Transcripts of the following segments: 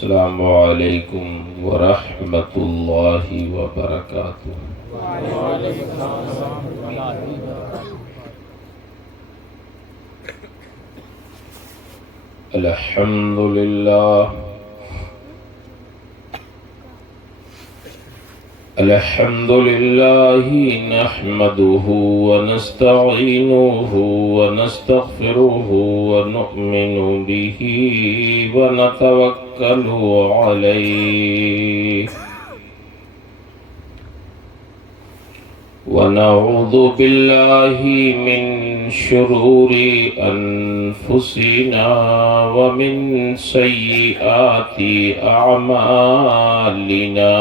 السلام علیکم ورحمۃ اللہ وبرکاتہ۔ الحمد للہ نحمده ونستعینه ونستغفره ونؤمن به ونتوکل علیہ ونعوذ باللہ من شرور انفسنا ومن سیئات اعمالنا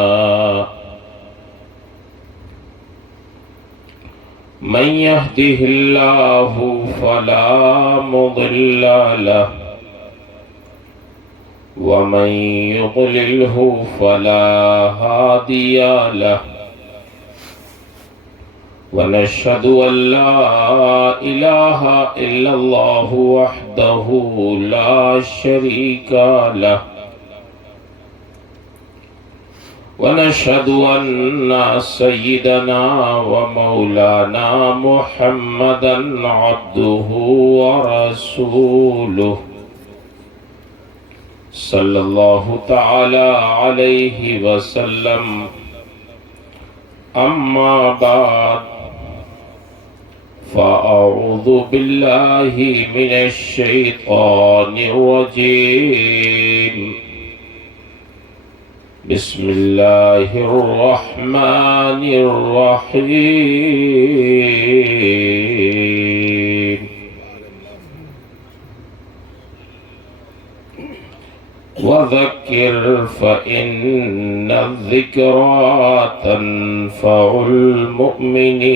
من يهده الله فلا مضل له ومن يضلله فلا هادي له ونشهد أن لا إله إلا الله وحده لا شريك له ونشهد أن سيدنا ومولانا محمدا عبده ورسوله صلى الله تعالى عليه وسلم أما بعد فأعوذ بالله من الشيطان الرجيم بسم الله الرحمن الرحيم وذكر فإن الذكرى تنفع المؤمنين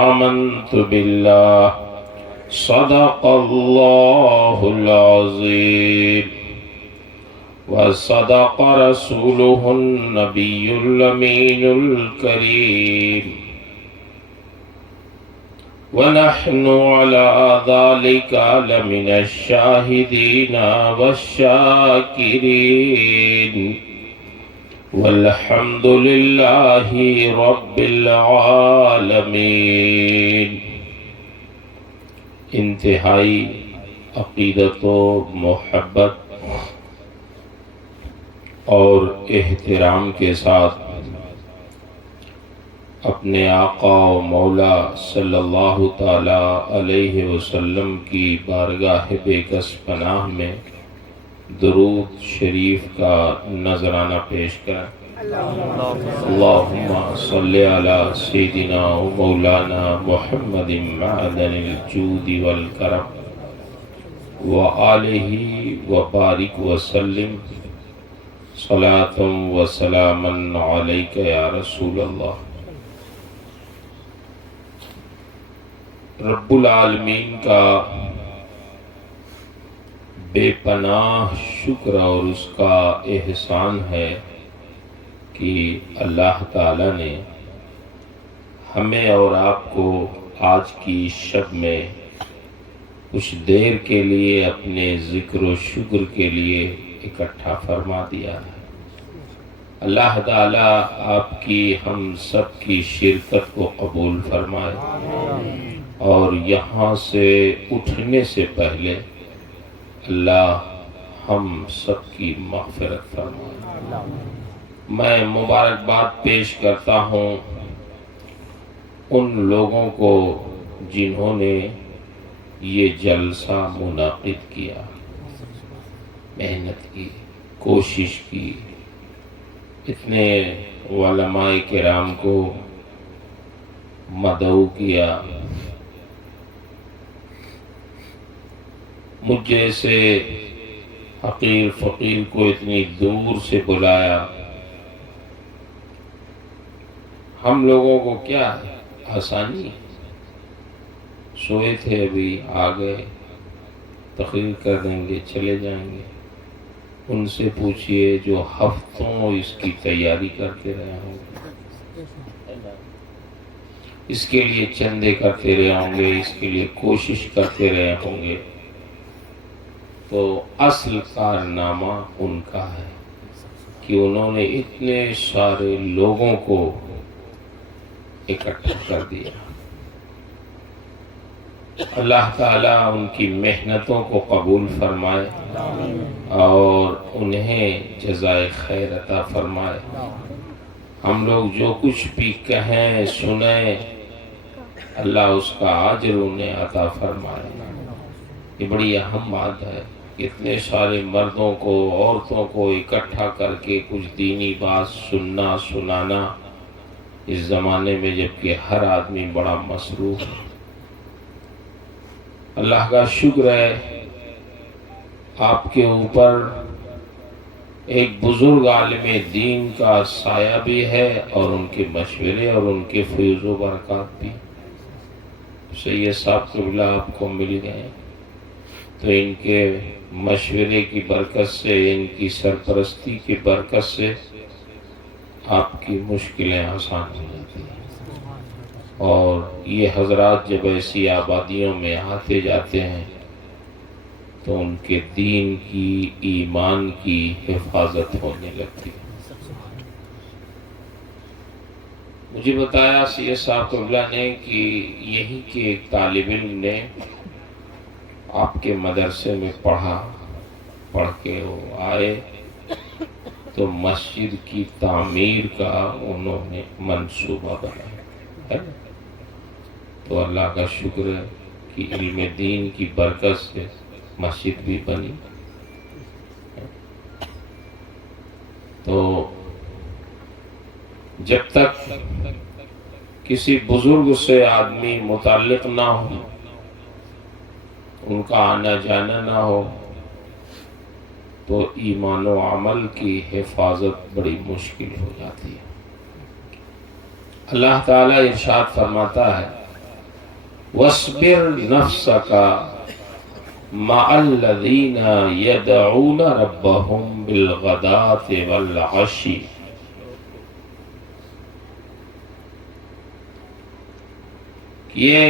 آمنت بالله صدق الله العظيم وصدق رسوله النبي الأمين الكريم ونحن على ذلك لمن الشاهدين والشاكرين والحمد لله رب العالمين۔ انتہائی عقیدت و محبت اور احترام کے ساتھ اپنے آقا و مولا صلی اللہ تعالی علیہ وسلم کی بارگاہ بے کس پناہ میں درود شریف کا نذرانہ پیش کریں۔ اللہم صلی علی سیدنا و مولانا محمد معدن الجود والکرم وآلہ وبارک وسلم صلاۃ و سلاما علیک یا رسول اللہ۔ رب العالمین کا بے پناہ شکر اور اس کا احسان ہے کہ اللہ تعالی نے ہمیں اور آپ کو آج کی شب میں کچھ دیر کے لیے اپنے ذکر و شکر کے لیے اکٹھا فرما دیا ہے۔ اللہ تعالی آپ کی ہم سب کی شرکت کو قبول فرمائے اور یہاں سے اٹھنے سے پہلے اللہ ہم سب کی مغفرت فرمائے۔ میں مبارکباد پیش کرتا ہوں ان لوگوں کو جنہوں نے یہ جلسہ منعقد کیا، محنت کی، کوشش کی، اتنے علماء کرام کو مدعو کیا، مجھ جیسے حقیر فقیر کو اتنی دور سے بلایا۔ ہم لوگوں کو کیا ہے، آسانی، سوئے تھے ابھی آ گئے، تقریر کر دیں گے چلے جائیں گے۔ ان سے پوچھئے جو ہفتوں اس کی تیاری کرتے رہے ہوں گے، اس کے لیے چندے کرتے رہے ہوں گے، اس کے لیے کوشش کرتے رہے ہوں گے، تو اصل کارنامہ ان کا ہے کہ انہوں نے اتنے سارے لوگوں کو اکٹھا کر دیا۔ اللہ تعالیٰ ان کی محنتوں کو قبول فرمائے اور انہیں جزائے خیر عطا فرمائے۔ ہم لوگ جو کچھ بھی کہیں سنیں، اللہ اس کا اجر انہیں عطا فرمائے۔ یہ بڑی اہم بات ہے کہ اتنے سارے مردوں کو، عورتوں کو اکٹھا کر کے کچھ دینی بات سننا سنانا اس زمانے میں، جبکہ ہر آدمی بڑا مصروف ہے۔ اللہ کا شکر ہے آپ کے اوپر ایک بزرگ عالم دین کا سایہ بھی ہے، اور ان کے مشورے اور ان کے فیض و برکات بھی۔ سید صاحب قبلہ آپ کو مل گئے تو ان کے مشورے کی برکت سے، ان کی سرپرستی کی برکت سے آپ کی مشکلیں آسان ہو جاتی ہیں۔ اور یہ حضرات جب ایسی آبادیوں میں آتے جاتے ہیں تو ان کے دین کی، ایمان کی حفاظت ہونے لگتی ہے۔ مجھے بتایا سید صاحب قبلہ نے کہ یہی کہ ایک طالب علم نے آپ کے مدرسے میں پڑھ کے وہ آئے تو مسجد کی تعمیر کا انہوں نے منصوبہ بنایا۔ تو اللہ کا شکر ہے کہ علم دین کی برکت سے مسجد بھی بنی۔ تو جب تک کسی بزرگ سے آدمی متعلق نہ ہو، ان کا آنا جانا نہ ہو، تو ایمان و عمل کی حفاظت بڑی مشکل ہو جاتی ہے۔ اللہ تعالیٰ ارشاد فرماتا ہے وَاصْبِرْ نَفْسَكَ مَعَ الَّذِينَ يَدْعُونَ رَبَّهُمْ بِالْغَدَاةِ وَالْعَشِيِّ۔ یہ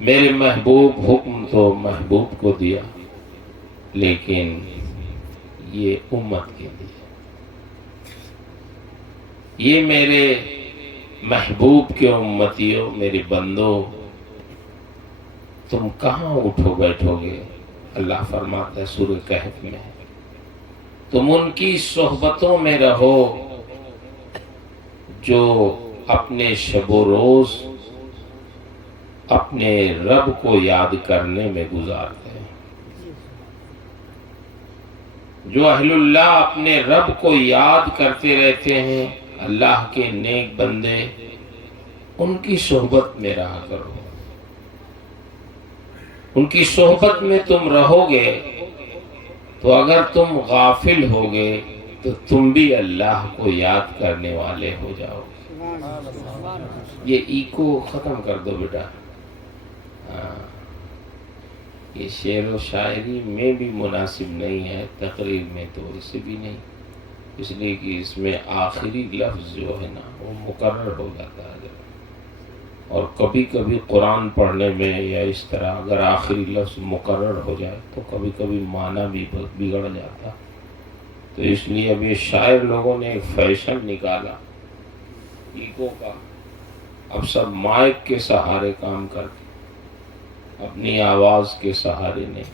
میرے محبوب، حکم تو محبوب کو دیا، لیکن یہ امت کے لیے، یہ میرے محبوب کے امتیوں، میرے بندوں، تم کہاں اٹھو بیٹھو گے؟ اللہ فرماتا ہے سورہ کہف میں، تم ان کی صحبتوں میں رہو جو اپنے شب و روز اپنے رب کو یاد کرنے میں گزارتے ہیں۔ جو اہل اللہ اپنے رب کو یاد کرتے رہتے ہیں، اللہ کے نیک بندے، ان کی صحبت میں رہا کرو۔ ان کی صحبت میں تم رہو گے تو اگر تم غافل ہوگے تو تم بھی اللہ کو یاد کرنے والے ہو جاؤ گے۔ یہ ایکو ختم کر دو بیٹا۔ یہ شعر و شاعری میں بھی مناسب نہیں ہے، تقریر میں تو اسے بھی نہیں، اس لیے کہ اس میں آخری لفظ جو ہے نا وہ مقرر ہو جاتا ہے۔ اور کبھی کبھی قرآن پڑھنے میں یا اس طرح اگر آخری لفظ مقرر ہو جائے تو کبھی کبھی معنی بھی بگڑ جاتا۔ تو اس لیے اب یہ شاعر لوگوں نے ایک فیشن نکالا ایکو کا، اب سب مائک کے سہارے کام کرتے، اپنی آواز کے سہارے نہیں۔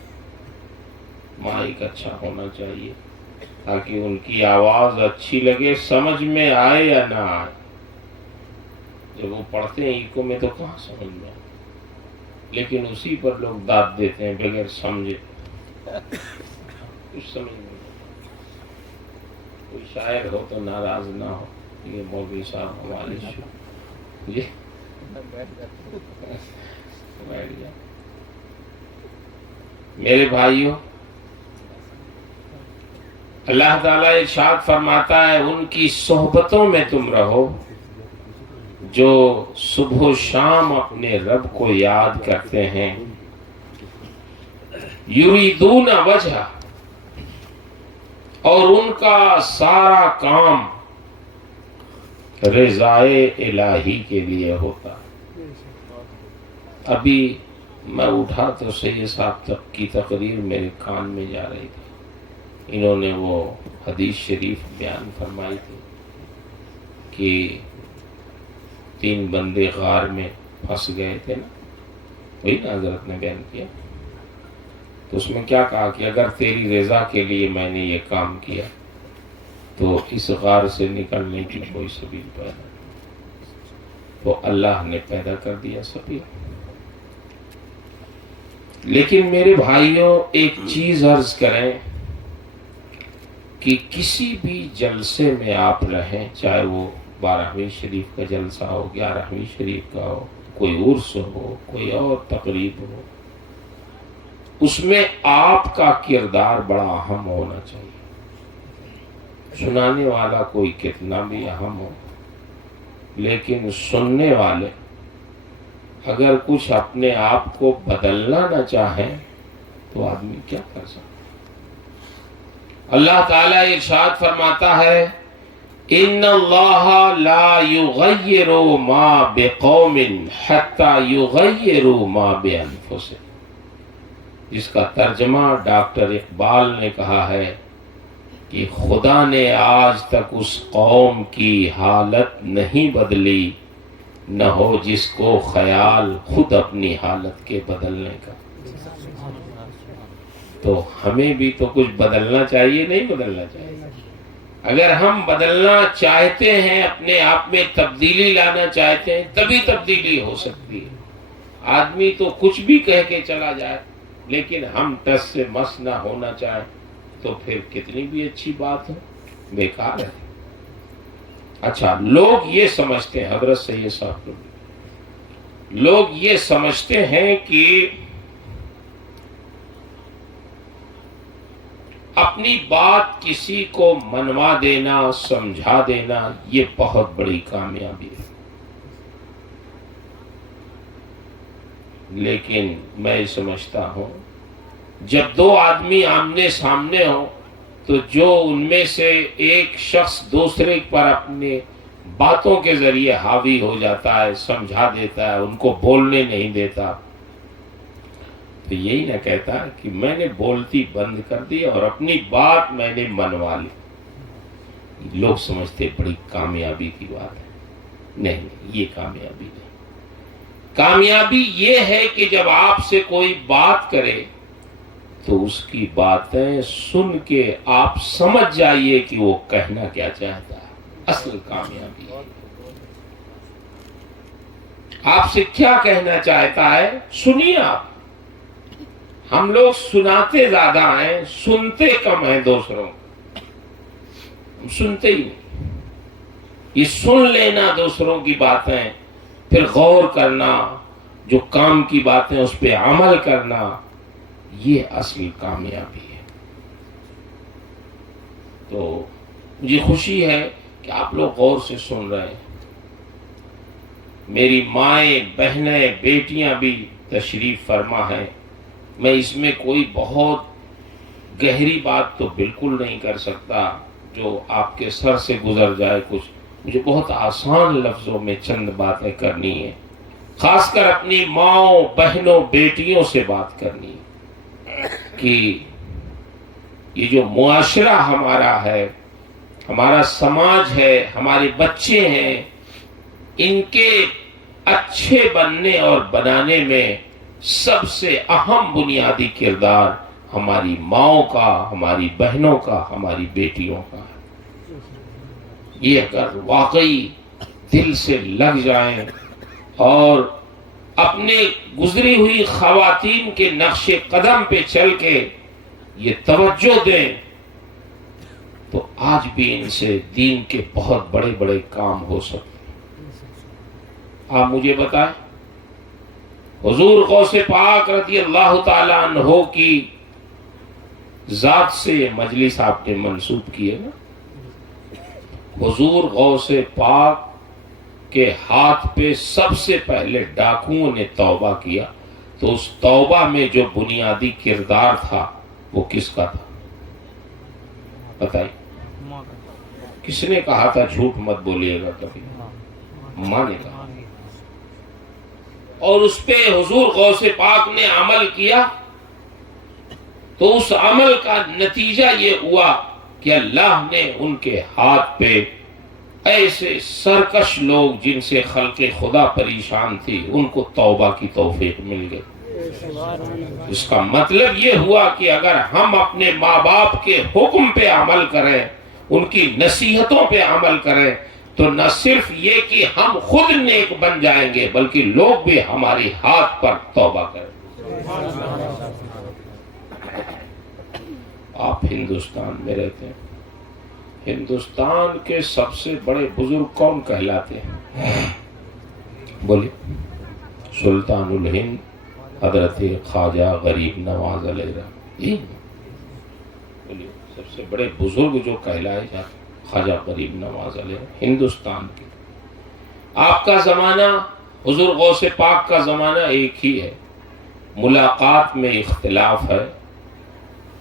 مائک اچھا ہونا چاہیے تاکہ ان کی آواز اچھی لگے، سمجھ میں آئے یا نہ آئے۔ جب وہ پڑھتے ہیں ایکو میں تو کہاں سمجھ میں آئے، لیکن اسی پر لوگ داد دیتے ہیں بغیر سمجھے، کچھ سمجھ نہیں۔ کوئی شاعر ہو تو ناراض نہ ہو، یہ مولوی صاحب ہمارے جی میرے بھائیوں، اللہ تعالیٰ ارشاد فرماتا ہے ان کی صحبتوں میں تم رہو جو صبح و شام اپنے رب کو یاد کرتے ہیں، یریدون وجہ، اور ان کا سارا کام رضائے الہی کے لیے ہوتا۔ ابھی میں اٹھا تو سید صاحب تک کی تقریر میرے کان میں جا رہی تھی. انہوں نے وہ حدیث شریف بیان فرمائی تھی کہ 3 بندے غار میں پھنس گئے تھے نا، وہی نا حضرت نے بیان کیا. تو اس میں کیا کہا کہ اگر تیری رضا کے لیے میں نے یہ کام کیا تو اس غار سے نکلنے کی کوئی سبیل پیدا نہیں. تو اللہ نے پیدا کر دیا سبیل. لیکن میرے بھائیوں ایک چیز عرض کریں کہ کسی بھی جلسے میں آپ رہیں، چاہے وہ 12ویں شریف کا جلسہ ہو، 11ویں شریف کا ہو، کوئی عرس ہو، کوئی اور تقریب ہو، اس میں آپ کا کردار بڑا اہم ہونا چاہیے. سنانے والا کوئی کتنا بھی اہم ہو، لیکن سننے والے اگر کچھ اپنے آپ کو بدلنا نہ چاہیں تو آدمی کیا کر سکتا. اللہ تعالیٰ ارشاد فرماتا ہے ان اللہ لا یغیر ما بقوم حتی یغیروا ما بانفسہم، جس کا ترجمہ ڈاکٹر اقبال نے کہا ہے کہ خدا نے آج تک اس قوم کی حالت نہیں بدلی نہ ہو جس کو خیال خود اپنی حالت کے بدلنے کا. تو ہمیں بھی تو کچھ بدلنا چاہیے، نہیں بدلنا چاہیے. اگر ہم بدلنا چاہتے ہیں، اپنے آپ میں تبدیلی لانا چاہتے ہیں، تبھی تبدیلی ہو سکتی ہے. آدمی تو کچھ بھی کہہ کے چلا جائے لیکن ہم ٹس سے مس نہ ہونا چاہیں تو پھر کتنی بھی اچھی بات ہے، بیکار ہے. اچھا، لوگ یہ سمجھتے ہیں، حضرت سید صاحب لوگ یہ سمجھتے ہیں کہ اپنی بات کسی کو منوا دینا، سمجھا دینا، یہ بہت بڑی کامیابی ہے. لیکن میں سمجھتا ہوں جب 2 آدمی آمنے سامنے ہوں تو جو ان میں سے ایک شخص دوسرے پر اپنے باتوں کے ذریعے حاوی ہو جاتا ہے، سمجھا دیتا ہے، ان کو بولنے نہیں دیتا، تو یہی نہ کہتا کہ میں نے بولتی بند کر دی اور اپنی بات میں نے منوا لی. لوگ سمجھتے بڑی کامیابی کی بات ہے. نہیں، یہ کامیابی نہیں. کامیابی یہ ہے کہ جب آپ سے کوئی بات کرے تو اس کی باتیں سن کے آپ سمجھ جائیے کہ وہ کہنا کیا چاہتا ہے. اصل کامیابی ہے. آپ سے کیا کہنا چاہتا ہے سنیے. آپ ہم لوگ سناتے زیادہ ہیں، سنتے کم ہیں دوسروں کو. ہم سنتے ہی نہیں. یہ سن لینا دوسروں کی باتیں، پھر غور کرنا، جو کام کی باتیں اس پہ عمل کرنا، یہ اصل کامیابی ہے. تو مجھے خوشی ہے کہ آپ لوگ غور سے سن رہے ہیں. میری مائیں، بہنیں، بیٹیاں بھی تشریف فرما ہیں. میں اس میں کوئی بہت گہری بات تو بالکل نہیں کر سکتا جو آپ کے سر سے گزر جائے. کچھ مجھے بہت آسان لفظوں میں چند باتیں کرنی ہیں، خاص کر اپنی ماؤں، بہنوں، بیٹیوں سے بات کرنی ہے کہ یہ جو معاشرہ ہمارا ہے، ہمارا سماج ہے، ہمارے بچے ہیں، ان کے اچھے بننے اور بنانے میں سب سے اہم بنیادی کردار ہماری ماؤں کا، ہماری بہنوں کا، ہماری بیٹیوں کا ہے. یہ اگر واقعی دل سے لگ جائیں اور اپنے گزری ہوئی خواتین کے نقش قدم پہ چل کے یہ توجہ دیں تو آج بھی ان سے دین کے بہت بڑے بڑے کام ہو سکتے ہیں. آپ مجھے بتائیں، حضور غوث پاک رضی اللہ تعالیٰ عنہ کی ذات سے یہ مجلس آپ نے منسوب کیے نا. حضور غوث پاک کے ہاتھ پہ سب سے پہلے ڈاکوؤں نے توبہ کیا تو اس توبہ میں جو بنیادی کردار تھا وہ کس کا تھا بتائیے؟ کس نے کہا تھا جھوٹ مت بولیے گا کبھی؟ ماں نے کہا. اور اس پہ حضور غوث پاک نے عمل کیا تو اس عمل کا نتیجہ یہ ہوا کہ اللہ نے ان کے ہاتھ پہ ایسے سرکش لوگ جن سے خلق خدا پریشان تھی ان کو توبہ کی توفیق مل گئی. اس کا مطلب یہ ہوا کہ اگر ہم اپنے ماں باپ کے حکم پہ عمل کریں، ان کی نصیحتوں پہ عمل کریں، تو نہ صرف یہ کہ ہم خود نیک بن جائیں گے بلکہ لوگ بھی ہماری ہاتھ پر توبہ کریں. آپ ہندوستان میں رہتے ہیں، ہندوستان کے سب سے بڑے بزرگ کون کہلاتے ہیں؟ بولیے. سلطان الہند حضرت خواجہ غریب نواز علیہ الرحمۃ. بولیے سب سے بڑے بزرگ جو کہلائے جاتے خواجہ غریب نواز علیہ ہندوستان کے. آپ کا زمانہ حضور غوث پاک کا زمانہ ایک ہی ہے. ملاقات میں اختلاف ہے،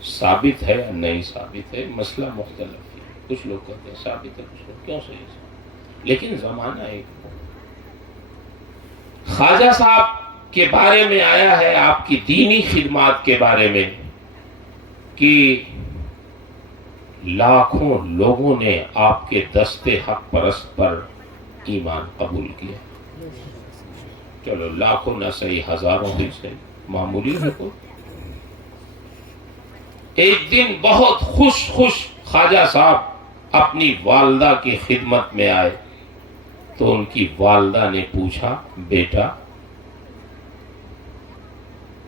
ثابت ہے یا نہیں ثابت ہے، مسئلہ مختلف ہے. کچھ لوگ کہتے ہیں ثابت ہے، کچھ لوگ کیوں صحیح ہے، لیکن زمانہ ایک ہے. خواجہ صاحب کے بارے میں آیا ہے آپ کی دینی خدمات کے بارے میں کہ لاکھوں لوگوں نے آپ کے دست حق پرست پر ایمان قبول کیا. چلو لاکھوں نہ صحیح، ہزاروں بھی صحیح، معمولی ہے کوئی. ایک دن بہت خوش خواجہ صاحب اپنی والدہ کی خدمت میں آئے تو ان کی والدہ نے پوچھا، بیٹا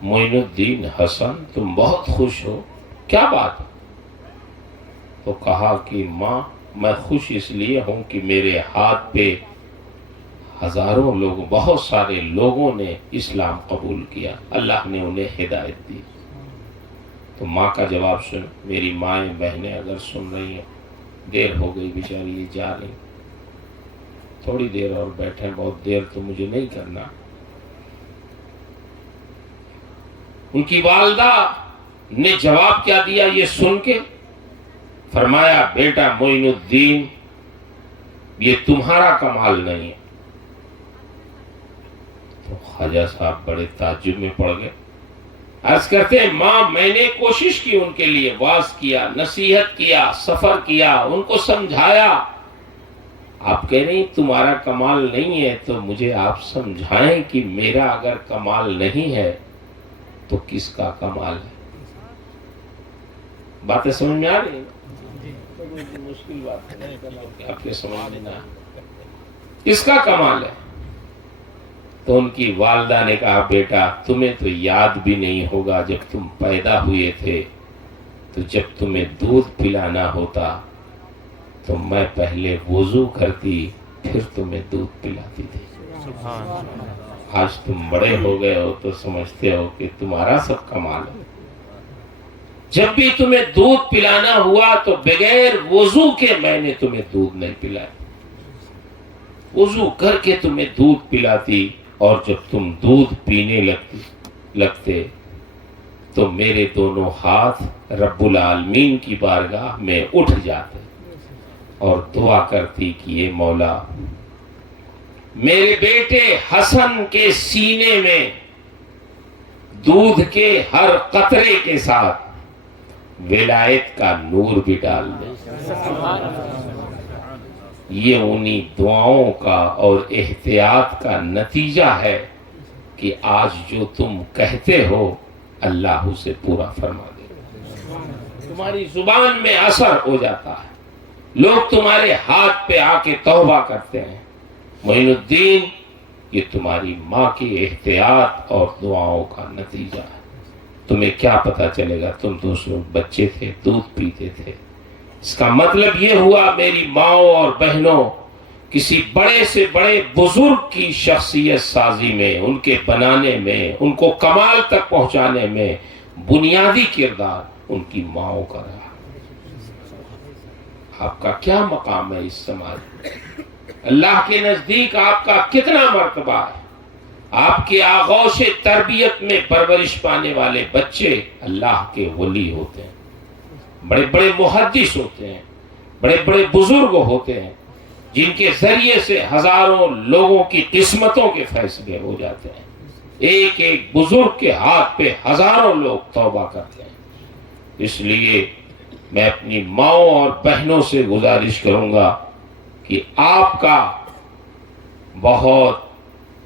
معین الدین حسن تم بہت خوش ہو، کیا بات ہے؟ تو کہا کہ ماں میں خوش اس لیے ہوں کہ میرے ہاتھ پہ ہزاروں لوگ، بہت سارے لوگوں نے اسلام قبول کیا، اللہ نے انہیں ہدایت دی. تو ماں کا جواب سن. میری مائیں بہنیں اگر سن رہی ہیں، دیر ہو گئی بیچاری یہ جا رہی، تھوڑی دیر اور بیٹھیں، بہت دیر تو مجھے نہیں کرنا. ان کی والدہ نے جواب کیا دیا یہ سن کے؟ فرمایا بیٹا معین الدین یہ تمہارا کمال نہیں ہے. تو خواجہ صاحب بڑے تعجب میں پڑ گئے. عرض کرتے ہیں ماں میں نے کوشش کی، ان کے لیے واعظ کیا، نصیحت کیا، سفر کیا، ان کو سمجھایا. آپ کہہ رہے ہیں تمہارا کمال نہیں ہے، تو مجھے آپ سمجھائیں کہ میرا اگر کمال نہیں ہے تو کس کا کمال ہے؟ باتیں سمجھ میں آ رہی ہیں؟ مشکل بات ہے آپ کے سمجھ میں نہ آئے. کس کا کمال ہے؟ تو ان کی والدہ نے کہا بیٹا تمہیں تو یاد بھی نہیں ہوگا جب تم پیدا ہوئے تھے تو جب تمہیں دودھ پلانا ہوتا تو میں پہلے وضو کرتی پھر تمہیں دودھ پلاتی تھی. آج تم بڑے ہو گئے ہو تو سمجھتے ہو کہ تمہارا سب کمال ہے. جب بھی تمہیں دودھ پلانا ہوا تو بغیر وضو کے میں نے تمہیں دودھ نہیں پلایا، وضو کر کے تمہیں دودھ پلاتی. اور جب تم دودھ پینے لگتے تو میرے دونوں ہاتھ رب العالمین کی بارگاہ میں اٹھ جاتے اور دعا کرتی کہ یہ مولا میرے بیٹے حسن کے سینے میں دودھ کے ہر قطرے کے ساتھ ولایت کا نور بھی ڈال دے. یہ انہی دعاؤں کا اور احتیاط کا نتیجہ ہے کہ آج جو تم کہتے ہو اللہ اسے پورا فرما دے. تمہاری زبان میں اثر ہو جاتا ہے، لوگ تمہارے ہاتھ پہ آ کے توبہ کرتے ہیں. معین الدین یہ تمہاری ماں کی احتیاط اور دعاؤں کا نتیجہ ہے. تمہیں کیا پتا چلے گا، تم دوسروں بچے تھے دودھ پیتے تھے. اس کا مطلب یہ ہوا میری ماؤں اور بہنوں کسی بڑے سے بڑے بزرگ کی شخصیت سازی میں، ان کے بنانے میں، ان کو کمال تک پہنچانے میں بنیادی کردار ان کی ماؤں کا رہا. آپ کا کیا مقام ہے اس سماج میں؟ اللہ کے نزدیک آپ کا کتنا مرتبہ ہے؟ آپ کے آغوش تربیت میں پرورش پانے والے بچے اللہ کے ولی ہوتے ہیں، بڑے بڑے محدث ہوتے ہیں، بڑے بڑے بزرگ ہوتے ہیں جن کے ذریعے سے ہزاروں لوگوں کی قسمتوں کے فیصلے ہو جاتے ہیں. ایک ایک بزرگ کے ہاتھ پہ ہزاروں لوگ توبہ کرتے ہیں. اس لیے میں اپنی ماؤں اور بہنوں سے گزارش کروں گا کہ آپ کا بہت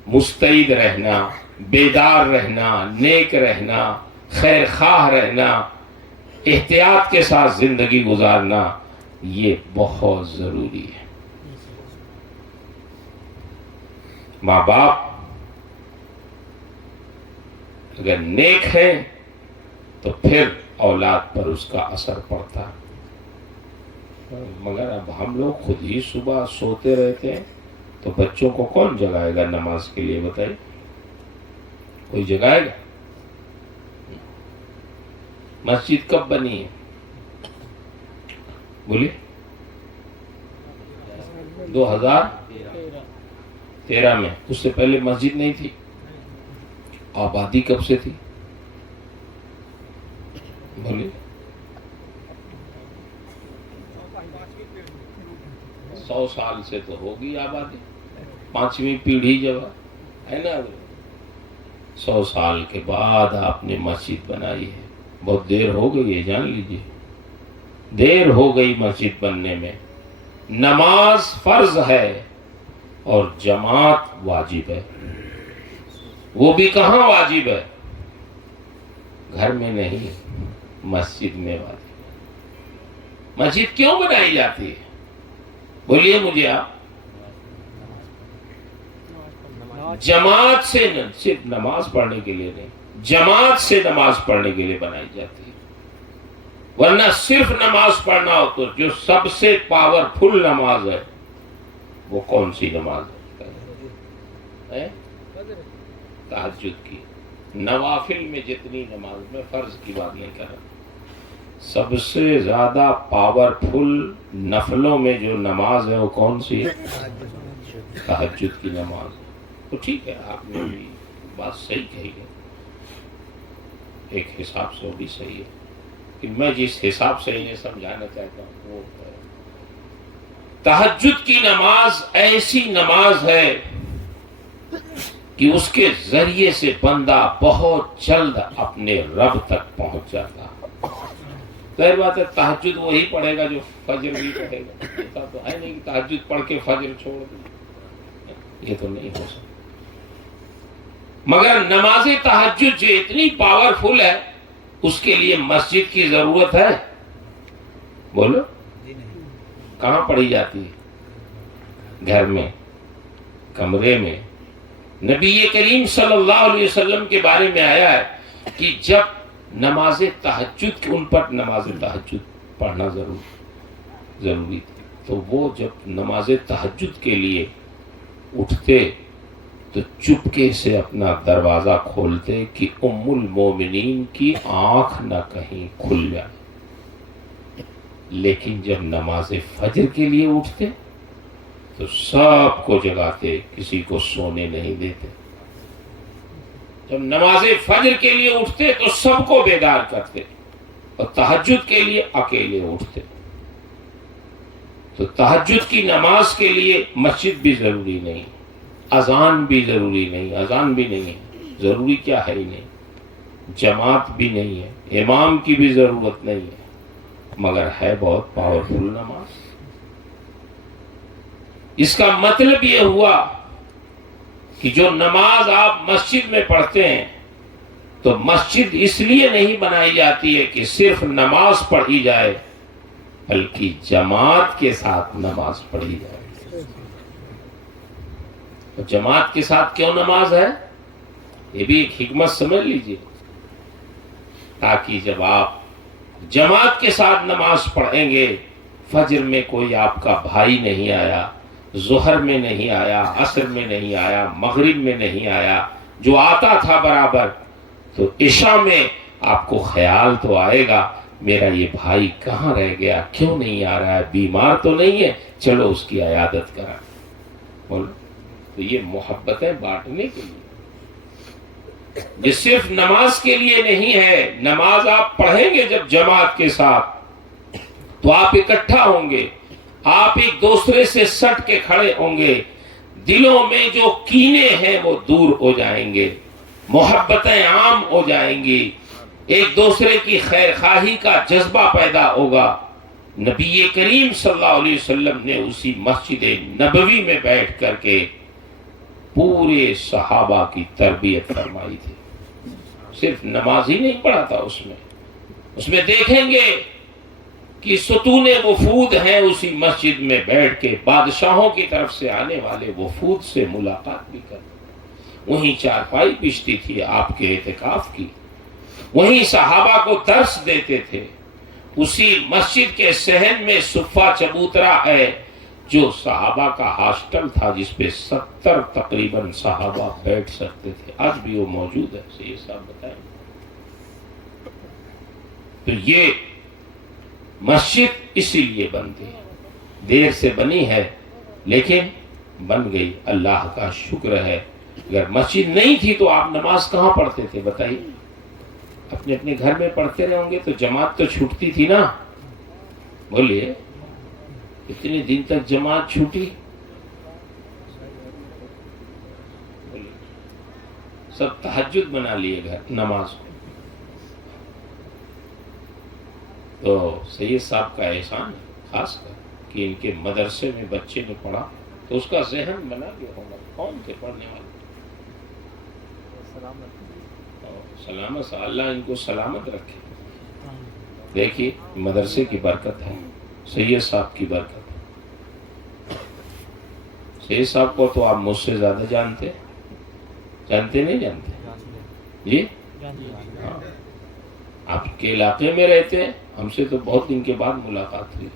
مستعد رہنا، بیدار رہنا، نیک رہنا، خیر خواہ رہنا، احتیاط کے ساتھ زندگی گزارنا، یہ بہت ضروری ہے. ماں باپ اگر نیک ہے تو پھر اولاد پر اس کا اثر پڑتا ہے. مگر اب ہم لوگ خود ہی صبح سوتے رہتے ہیں تو بچوں کو کون جگائے گا نماز کے لیے؟ بتائیے، کوئی جگائے گا؟ مسجد کب بنی ہے؟ بولیے. 2013 میں. اس سے پہلے مسجد نہیں تھی. آبادی کب سے تھی؟ بولیے. 100 سال سے تو ہوگی آبادی. 5ویں پیڑھی جب ہے نا، 100 سال کے بعد آپ نے مسجد بنائی ہے. بہت دیر ہو گئی ہے، جان لیجیے، دیر ہو گئی مسجد بننے میں. نماز فرض ہے اور جماعت واجب ہے. وہ بھی کہاں واجب ہے؟ گھر میں نہیں، مسجد میں واجب ہے. مسجد کیوں بنائی جاتی ہے؟ بولیے مجھے آپ. جماعت سے، صرف نماز پڑھنے کے لیے نہیں، جماعت سے نماز پڑھنے کے لیے بنائی جاتی ہے. ورنہ صرف نماز پڑھنا ہو تو جو سب سے پاورفل نماز ہے وہ کون سی نماز ہے؟ تہجد کی. نوافل میں جتنی نماز، میں فرض کی بات نہیں کر رہا، سب سے زیادہ پاورفل نفلوں میں جو نماز ہے وہ کون سی ہے؟ تہجد کی نماز. تو ٹھیک ہے، آپ نے بھی بات صحیح کہی ہے، ایک حساب سے وہ بھی صحیح ہے. کہ میں جس حساب سے انہیں سمجھانا چاہتا ہوں وہ تہجد کی نماز ایسی نماز ہے کہ اس کے ذریعے سے بندہ بہت جلد اپنے رب تک پہنچ جاتا. ظاہر بات ہے تہجد وہی پڑھے گا جو فجر بھی پڑھے گا. ایسا تو ہے نہیں کہ تہجد پڑھ کے فجر چھوڑ دے، یہ تو نہیں ہو سکتا. مگر نماز تہجد جو اتنی پاورفل ہے اس کے لیے مسجد کی ضرورت ہے؟ بولو. کہاں پڑھی جاتی ہے؟ گھر میں، کمرے میں. نبی کریم صلی اللہ علیہ وسلم کے بارے میں آیا ہے کہ جب نماز تہجد، ان پر نماز تہجد پڑھنا ضروری تھی، تو وہ جب نماز تہجد کے لیے اٹھتے تو چپکے سے اپنا دروازہ کھولتے کہ ام المومنین کی آنکھ نہ کہیں کھل جائے. لیکن جب نماز فجر کے لیے اٹھتے تو سب کو جگاتے، کسی کو سونے نہیں دیتے. جب نماز فجر کے لیے اٹھتے تو سب کو بیدار کرتے، اور تہجد کے لیے اکیلے اٹھتے. تو تہجد کی نماز کے لیے مسجد بھی ضروری نہیں، اذان بھی ضروری نہیں. اذان بھی نہیں ہے، ضروری کیا ہے ہی نہیں. جماعت بھی نہیں ہے، امام کی بھی ضرورت نہیں ہے، مگر ہے بہت پاورفل نماز. اس کا مطلب یہ ہوا کہ جو نماز آپ مسجد میں پڑھتے ہیں تو مسجد اس لیے نہیں بنائی جاتی ہے کہ صرف نماز پڑھی جائے، بلکہ جماعت کے ساتھ نماز پڑھی جائے. تو جماعت کے ساتھ کیوں نماز ہے؟ یہ بھی ایک حکمت سمجھ لیجئے. تاکہ جب آپ جماعت کے ساتھ نماز پڑھیں گے، فجر میں کوئی آپ کا بھائی نہیں آیا، ظہر میں نہیں آیا، عصر میں نہیں آیا، مغرب میں نہیں آیا، جو آتا تھا برابر، تو عشاء میں آپ کو خیال تو آئے گا میرا یہ بھائی کہاں رہ گیا، کیوں نہیں آ رہا ہے، بیمار تو نہیں ہے، چلو اس کی عیادت کرائیں. بولو. تو یہ محبتیں بانٹنے کے لیے، یہ صرف نماز کے لیے نہیں ہے. نماز آپ پڑھیں گے جب جماعت کے ساتھ تو آپ اکٹھا ہوں گے، آپ ایک دوسرے سے سٹ کے کھڑے ہوں گے، دلوں میں جو کینے ہیں وہ دور ہو جائیں گے. محبتیں عام ہو جائیں گی، ایک دوسرے کی خیر خواہی کا جذبہ پیدا ہوگا۔ نبی کریم صلی اللہ علیہ وسلم نے اسی مسجد نبوی میں بیٹھ کر کے پورے صحابہ کی تربیت فرمائی تھی۔ صرف نماز ہی نہیں پڑھا تھا اس میں دیکھیں گے کہ ستون وفود ہیں اسی مسجد میں بیٹھ کے بادشاہوں کی طرف سے آنے والے وفود سے ملاقات بھی کرتے، وہیں چارپائی بچھتی تھی آپ کے اعتکاف کی، وہیں صحابہ کو درس دیتے تھے۔ اسی مسجد کے صحن میں صفہ چبوترا ہے جو صحابہ کا ہاسٹل تھا، جس پہ 70 تقریباً صحابہ بیٹھ سکتے تھے، آج بھی وہ موجود ہے۔ یہ صاحب بتائیں، تو یہ مسجد اسی لیے بنتی ہے، دیر سے بنی ہے لیکن بن گئی، اللہ کا شکر ہے۔ اگر مسجد نہیں تھی تو آپ نماز کہاں پڑھتے تھے بتائیے؟ اپنے اپنے گھر میں پڑھتے رہے ہوں گے، تو جماعت تو چھوٹتی تھی نا، بولیے اتنے دن تک جماعت چھوٹی؟ سب تہجد بنا لیے گھر نماز کو۔ تو سید صاحب کا احسان ہے خاص کر کہ ان کے مدرسے میں بچے نے پڑھا تو اس کا ذہن بنا گیا ہوگا۔ کون تھے پڑھنے والے؟ سلامت، اللہ ان کو سلامت رکھے۔ دیکھیے مدرسے کی برکت ہے، سید صاحب کی برکت ہے۔ سید صاحب کو تو آپ مجھ سے زیادہ جانتے نہیں جانتے؟ جی ہاں، آپ کے علاقے میں رہتے، ہم سے تو بہت دن کے بعد ملاقات ہوئی۔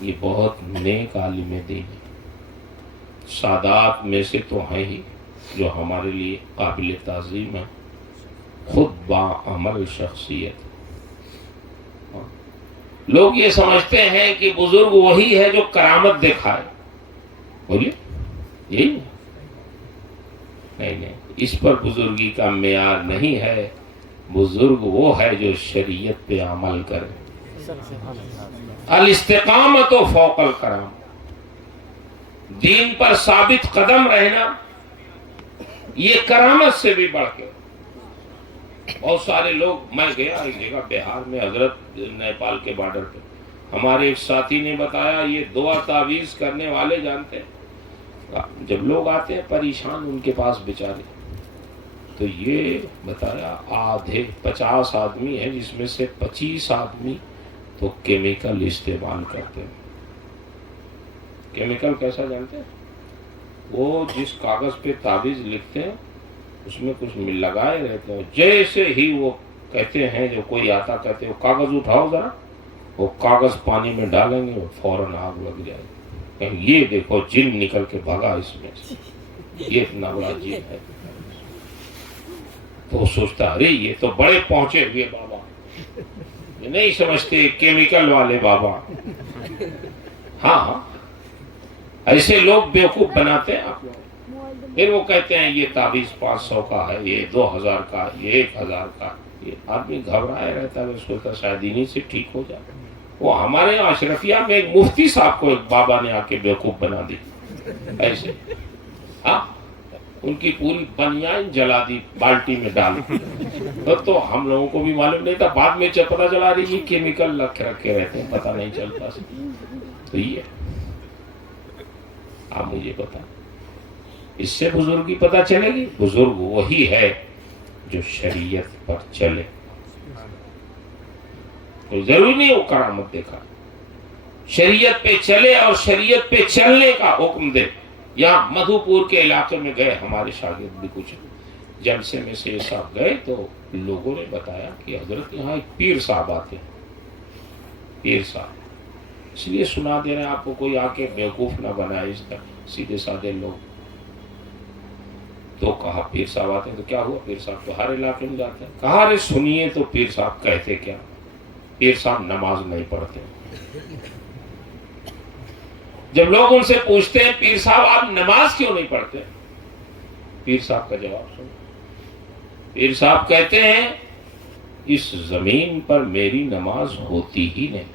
یہ بہت نیک عالم دین ہے، سادات میں سے تو ہیں ہی جو ہمارے لیے قابل تعظیم ہے، خود باعمل شخصیت۔ لوگ یہ سمجھتے ہیں کہ بزرگ وہی ہے جو کرامت دکھائے، بولیے یہی نہیں، اس پر بزرگی کا معیار نہیں ہے۔ بزرگ وہ ہے جو شریعت پہ عمل کرے۔ الاستقامت فوق الکرام، دین پر ثابت قدم رہنا یہ کرامت سے بھی بڑھ کے۔ بہت سارے لوگ، میں گیا ایک جگہ بہار میں، حضرت نیپال کے بارڈر پہ، ہمارے ایک ساتھی نے بتایا یہ دعا تعویذ کرنے والے جانتے ہیں، جب لوگ آتے ہیں پریشان ان کے پاس بیچارے، تو یہ بتایا آدھے 50 آدمی ہیں جس میں سے 25 آدمی تو کیمیکل استعمال کرتے ہیں۔ کیمیکل کیسا جانتے ہیں؟ وہ جس کاغذ پہ تعویذ لکھتے ہیں اس میں کچھ لگائے رہتے ہیں، جیسے ہی وہ کہتے ہیں، جو کوئی آتا کہتے ہیں وہ کاغذ اٹھاؤ ذرا، وہ کاغذ پانی میں ڈالیں گے وہ فوراً آگ لگ جائے گی، کہ یہ دیکھو جن نکل کے بھگا اس میں سے، یہ اتنا بڑا جن ہے۔ تو وہ سوچتا ارے یہ تو بڑے پہنچے ہوئے بابا، یہ نہیں سمجھتے کیمیکل والے بابا۔ ہاں ایسے لوگ بیوقوف بناتے ہیں آپ لوگ، پھر وہ کہتے ہیں یہ تعویذ 500 کا ہے، یہ 2000 کا، یہ 1000 کا۔ یہ آدمی گھبرائے رہتا ہے، سوچتا شاید انہیں سے ٹھیک ہو جائے۔ وہ ہمارے یہاں اشرفیہ میں ایک مفتی صاحب کو ایک بابا نے آ کے بیوقوف بنا دی ایسے، ہاں ان کی پوری بنیان جلا دی بالٹی میں ڈال دی۔ تو ہم لوگوں کو بھی معلوم نہیں تھا، بعد میں پتہ چلا رہی یہ کیمیکل رکھے رہتے ہیں، پتہ نہیں چلتا۔ تو یہ آپ مجھے بتائیں، اس سے بزرگی پتہ چلے گی؟ بزرگ وہی ہے جو شریعت پر چلے، تو ضروری نہیں وہ کرامت دیکھا، شریعت پہ چلے اور شریعت پہ چلنے کا حکم دے۔ یہاں مدھو پور کے علاقے میں گئے ہمارے شاگرد بھی، کچھ جلسے میں سے صاحب گئے تو لوگوں نے بتایا کہ حضرت یہاں ایک پیر صاحب آتے ہیں، پیر صاحب، اس لیے سنا دے رہے ہیں آپ کو، کوئی آ کے بیوقوف نہ بنائے، اس طرح سیدھے سادے لوگ۔ تو کہا پیر صاحب آتے ہیں تو کیا ہوا؟ پیر صاحب تو ہر علاقے میں جاتے ہیں۔ کہا ارے سنیے تو پیر صاحب کہتے کیا؟ پیر صاحب نماز نہیں پڑھتے۔ جب لوگ ان سے پوچھتے ہیں پیر صاحب آپ نماز کیوں نہیں پڑھتے، پیر صاحب کا جواب سنو۔ پیر صاحب کہتے ہیں اس زمین پر میری نماز ہوتی ہی نہیں،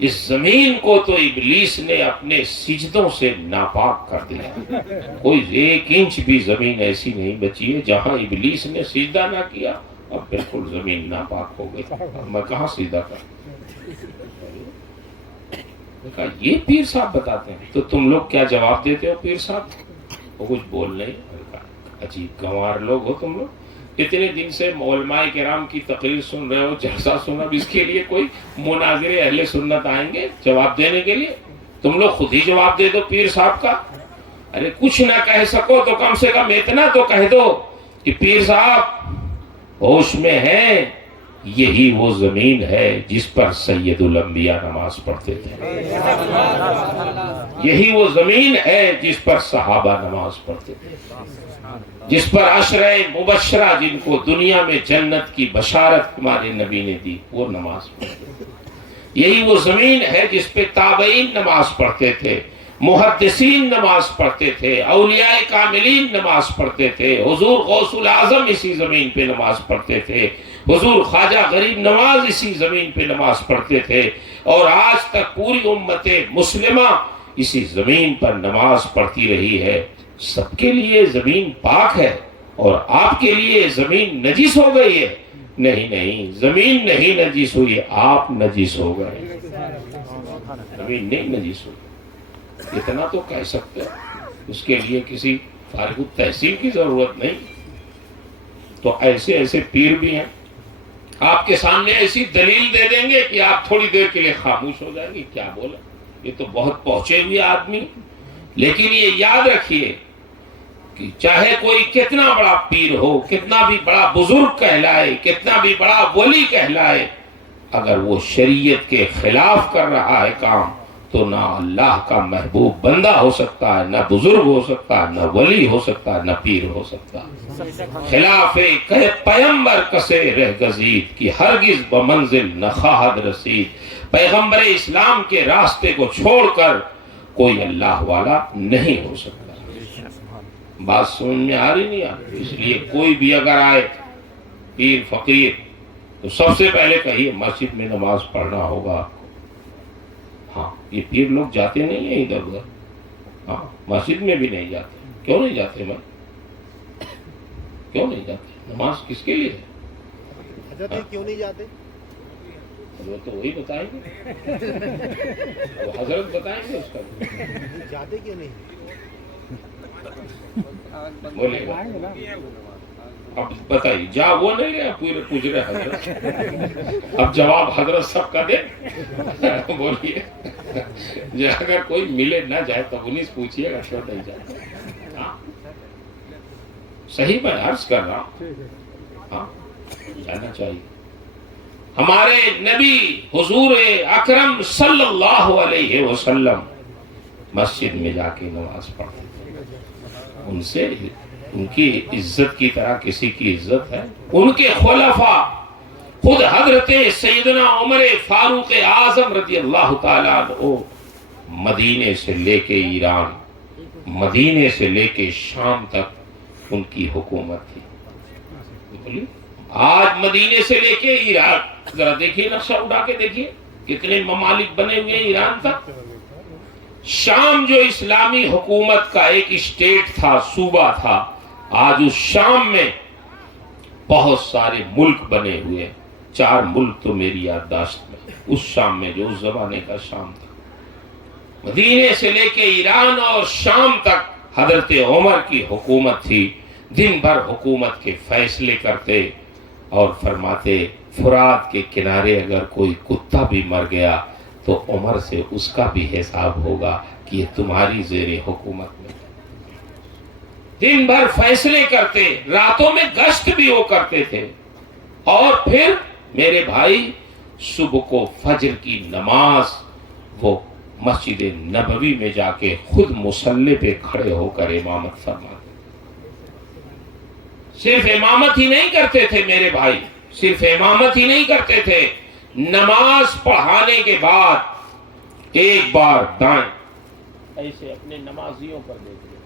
اس زمین کو تو ابلیس نے اپنے سجدوں سے ناپاک کر دیا. کوئی 1 انچ بھی زمین ایسی نہیں بچی ہے جہاں ابلیس نے سجدہ نہ کیا. اب بالکل زمین ناپاک ہو گئی. میں کہاں سجدہ کروں؟ کہا یہ پیر صاحب بتاتے ہیں. تو تم لوگ کیا جواب دیتے ہو پیر صاحب؟ وہ کچھ بول نہیں. عجیب گنوار لوگ ہو تم لوگ. اتنے دن سے علماء کرام کی تقریر سن رہے ہو, جلسہ سنا, اب اس کے لیے کوئی مناظر اہل سنت آئیں گے جواب دینے کے لیے؟ تم لوگ خود ہی جواب دے دو پیر صاحب کا. ارے کچھ نہ کہہ سکو تو کم سے کم اتنا تو کہہ دو کہ پیر صاحب ہوش میں ہیں, یہی وہ زمین ہے جس پر سید الانبیاء نماز پڑھتے تھے. یہی وہ زمین ہے جس پر صحابہ نماز پڑھتے تھے, جس پر عشرہ مبشرہ جن کو دنیا میں جنت کی بشارت ہمارے نبی نے دی وہ نماز پڑھتے تھے. یہی وہ زمین ہے جس پہ تابعین نماز پڑھتے تھے, محدثین نماز پڑھتے تھے, اولیاء کاملین نماز پڑھتے تھے, حضور غوث الاعظم اسی زمین پہ نماز پڑھتے تھے, حضور خواجہ غریب نواز اسی زمین پہ نماز پڑھتے تھے, اور آج تک پوری امت مسلمہ اسی زمین پر نماز پڑھتی رہی ہے. سب کے لیے زمین پاک ہے اور آپ کے لیے زمین نجس ہو گئی ہے. نہیں نہیں, زمین نہیں نجس ہوئی, آپ نجس ہو گئے. زمین نہیں نجس ہوئی, اتنا تو کہہ سکتے ہیں. اس کے لیے کسی فارغ التحصیل کی ضرورت نہیں. تو ایسے ایسے پیر بھی ہیں, آپ کے سامنے ایسی دلیل دے دیں گے کہ آپ تھوڑی دیر کے لیے خاموش ہو جائیں گے. کیا بولا, یہ تو بہت پہنچے ہوئے آدمی. لیکن یہ یاد رکھیے کہ چاہے کوئی کتنا بڑا پیر ہو, کتنا بھی بڑا بزرگ کہلائے, کتنا بھی بڑا ولی کہلائے, اگر وہ شریعت کے خلاف کر رہا ہے کام, تو نہ اللہ کا محبوب بندہ ہو سکتا ہے, نہ بزرگ ہو سکتا ہے, نہ ولی ہو سکتا ہے, نہ پیر ہو سکتا ہے. خلاف کہ پیغمبر کسے رہ گزید کی ہرگز بمنزل نہ خواہد رسید. پیغمبر اسلام کے راستے کو چھوڑ کر کوئی اللہ والا نہیں ہو سکتا. بات سمجھ میں آ رہی نہیں آ رہی؟ اس لیے کوئی بھی اگر آئے پیر فقیر تو سب سے پہلے کہیے مسجد میں نماز پڑھنا ہوگا آپ کو. ہاں, یہ پیر لوگ جاتے نہیں ہیں ادھر ادھر. ہاں, مسجد میں بھی نہیں جاتے. کیوں نہیں جاتے بھائی, کیوں نہیں جاتے؟ نماز کس کے لیے ہے؟ حضرت کیوں نہیں جاتے؟ وہ تو وہی بتائیں گے, وہ حضرت بتائیں گے اس کا. جاتے کیوں نہیں؟ بولے گا اب بتائیے, جا وہ نہیں رہے پورے پوچھ رہے حضرت. اب جواب حضرت سب کا دے. بولیے, جو اگر کوئی ملے نہ جائے تو انہیں سے پوچھیے گا کیوں نہیں جائے. صحیح میں عرض کر رہا ہوں, ہاں جانا چاہیے. ہمارے نبی حضور اکرم صلی اللہ علیہ وسلم مسجد میں جا کے نماز پڑھتے تھے. ان سے ان کی عزت کی طرح کسی کی عزت ہے؟ ان کے خلفاء خود حضرت سیدنا عمر فاروق اعظم رضی اللہ تعالیٰ عنہ مدینے سے لے کے ایران, مدینے سے لے کے شام تک ان کی حکومت تھی. آج مدینے سے لے کے ایران, ذرا دیکھیے نقشہ اٹھا کے دیکھیے کتنے ممالک بنے ہوئے ہیں ایران تک. شام جو اسلامی حکومت کا ایک اسٹیٹ تھا, صوبہ تھا, آج اس شام میں بہت سارے ملک بنے ہوئے. 4 ملک تو میری یادداشت میں اس شام میں, جو اس زمانے کا شام تھا. مدینے سے لے کے ایران اور شام تک حضرت عمر کی حکومت تھی. دن بھر حکومت کے فیصلے کرتے اور فرماتے فرات کے کنارے اگر کوئی کتا بھی مر گیا تو عمر سے اس کا بھی حساب ہوگا کہ یہ تمہاری زیر حکومت میں. دن بھر فیصلے کرتے, راتوں میں گشت بھی وہ کرتے تھے. اور پھر میرے بھائی صبح کو فجر کی نماز وہ مسجد نبوی میں جا کے خود مصلی پہ کھڑے ہو کر امامت فرماتے. صرف امامت ہی نہیں کرتے تھے میرے بھائی, صرف امامت ہی نہیں کرتے تھے, نماز پڑھانے کے بعد ایک بار دائیں ایسے اپنے نمازیوں پر دیتے,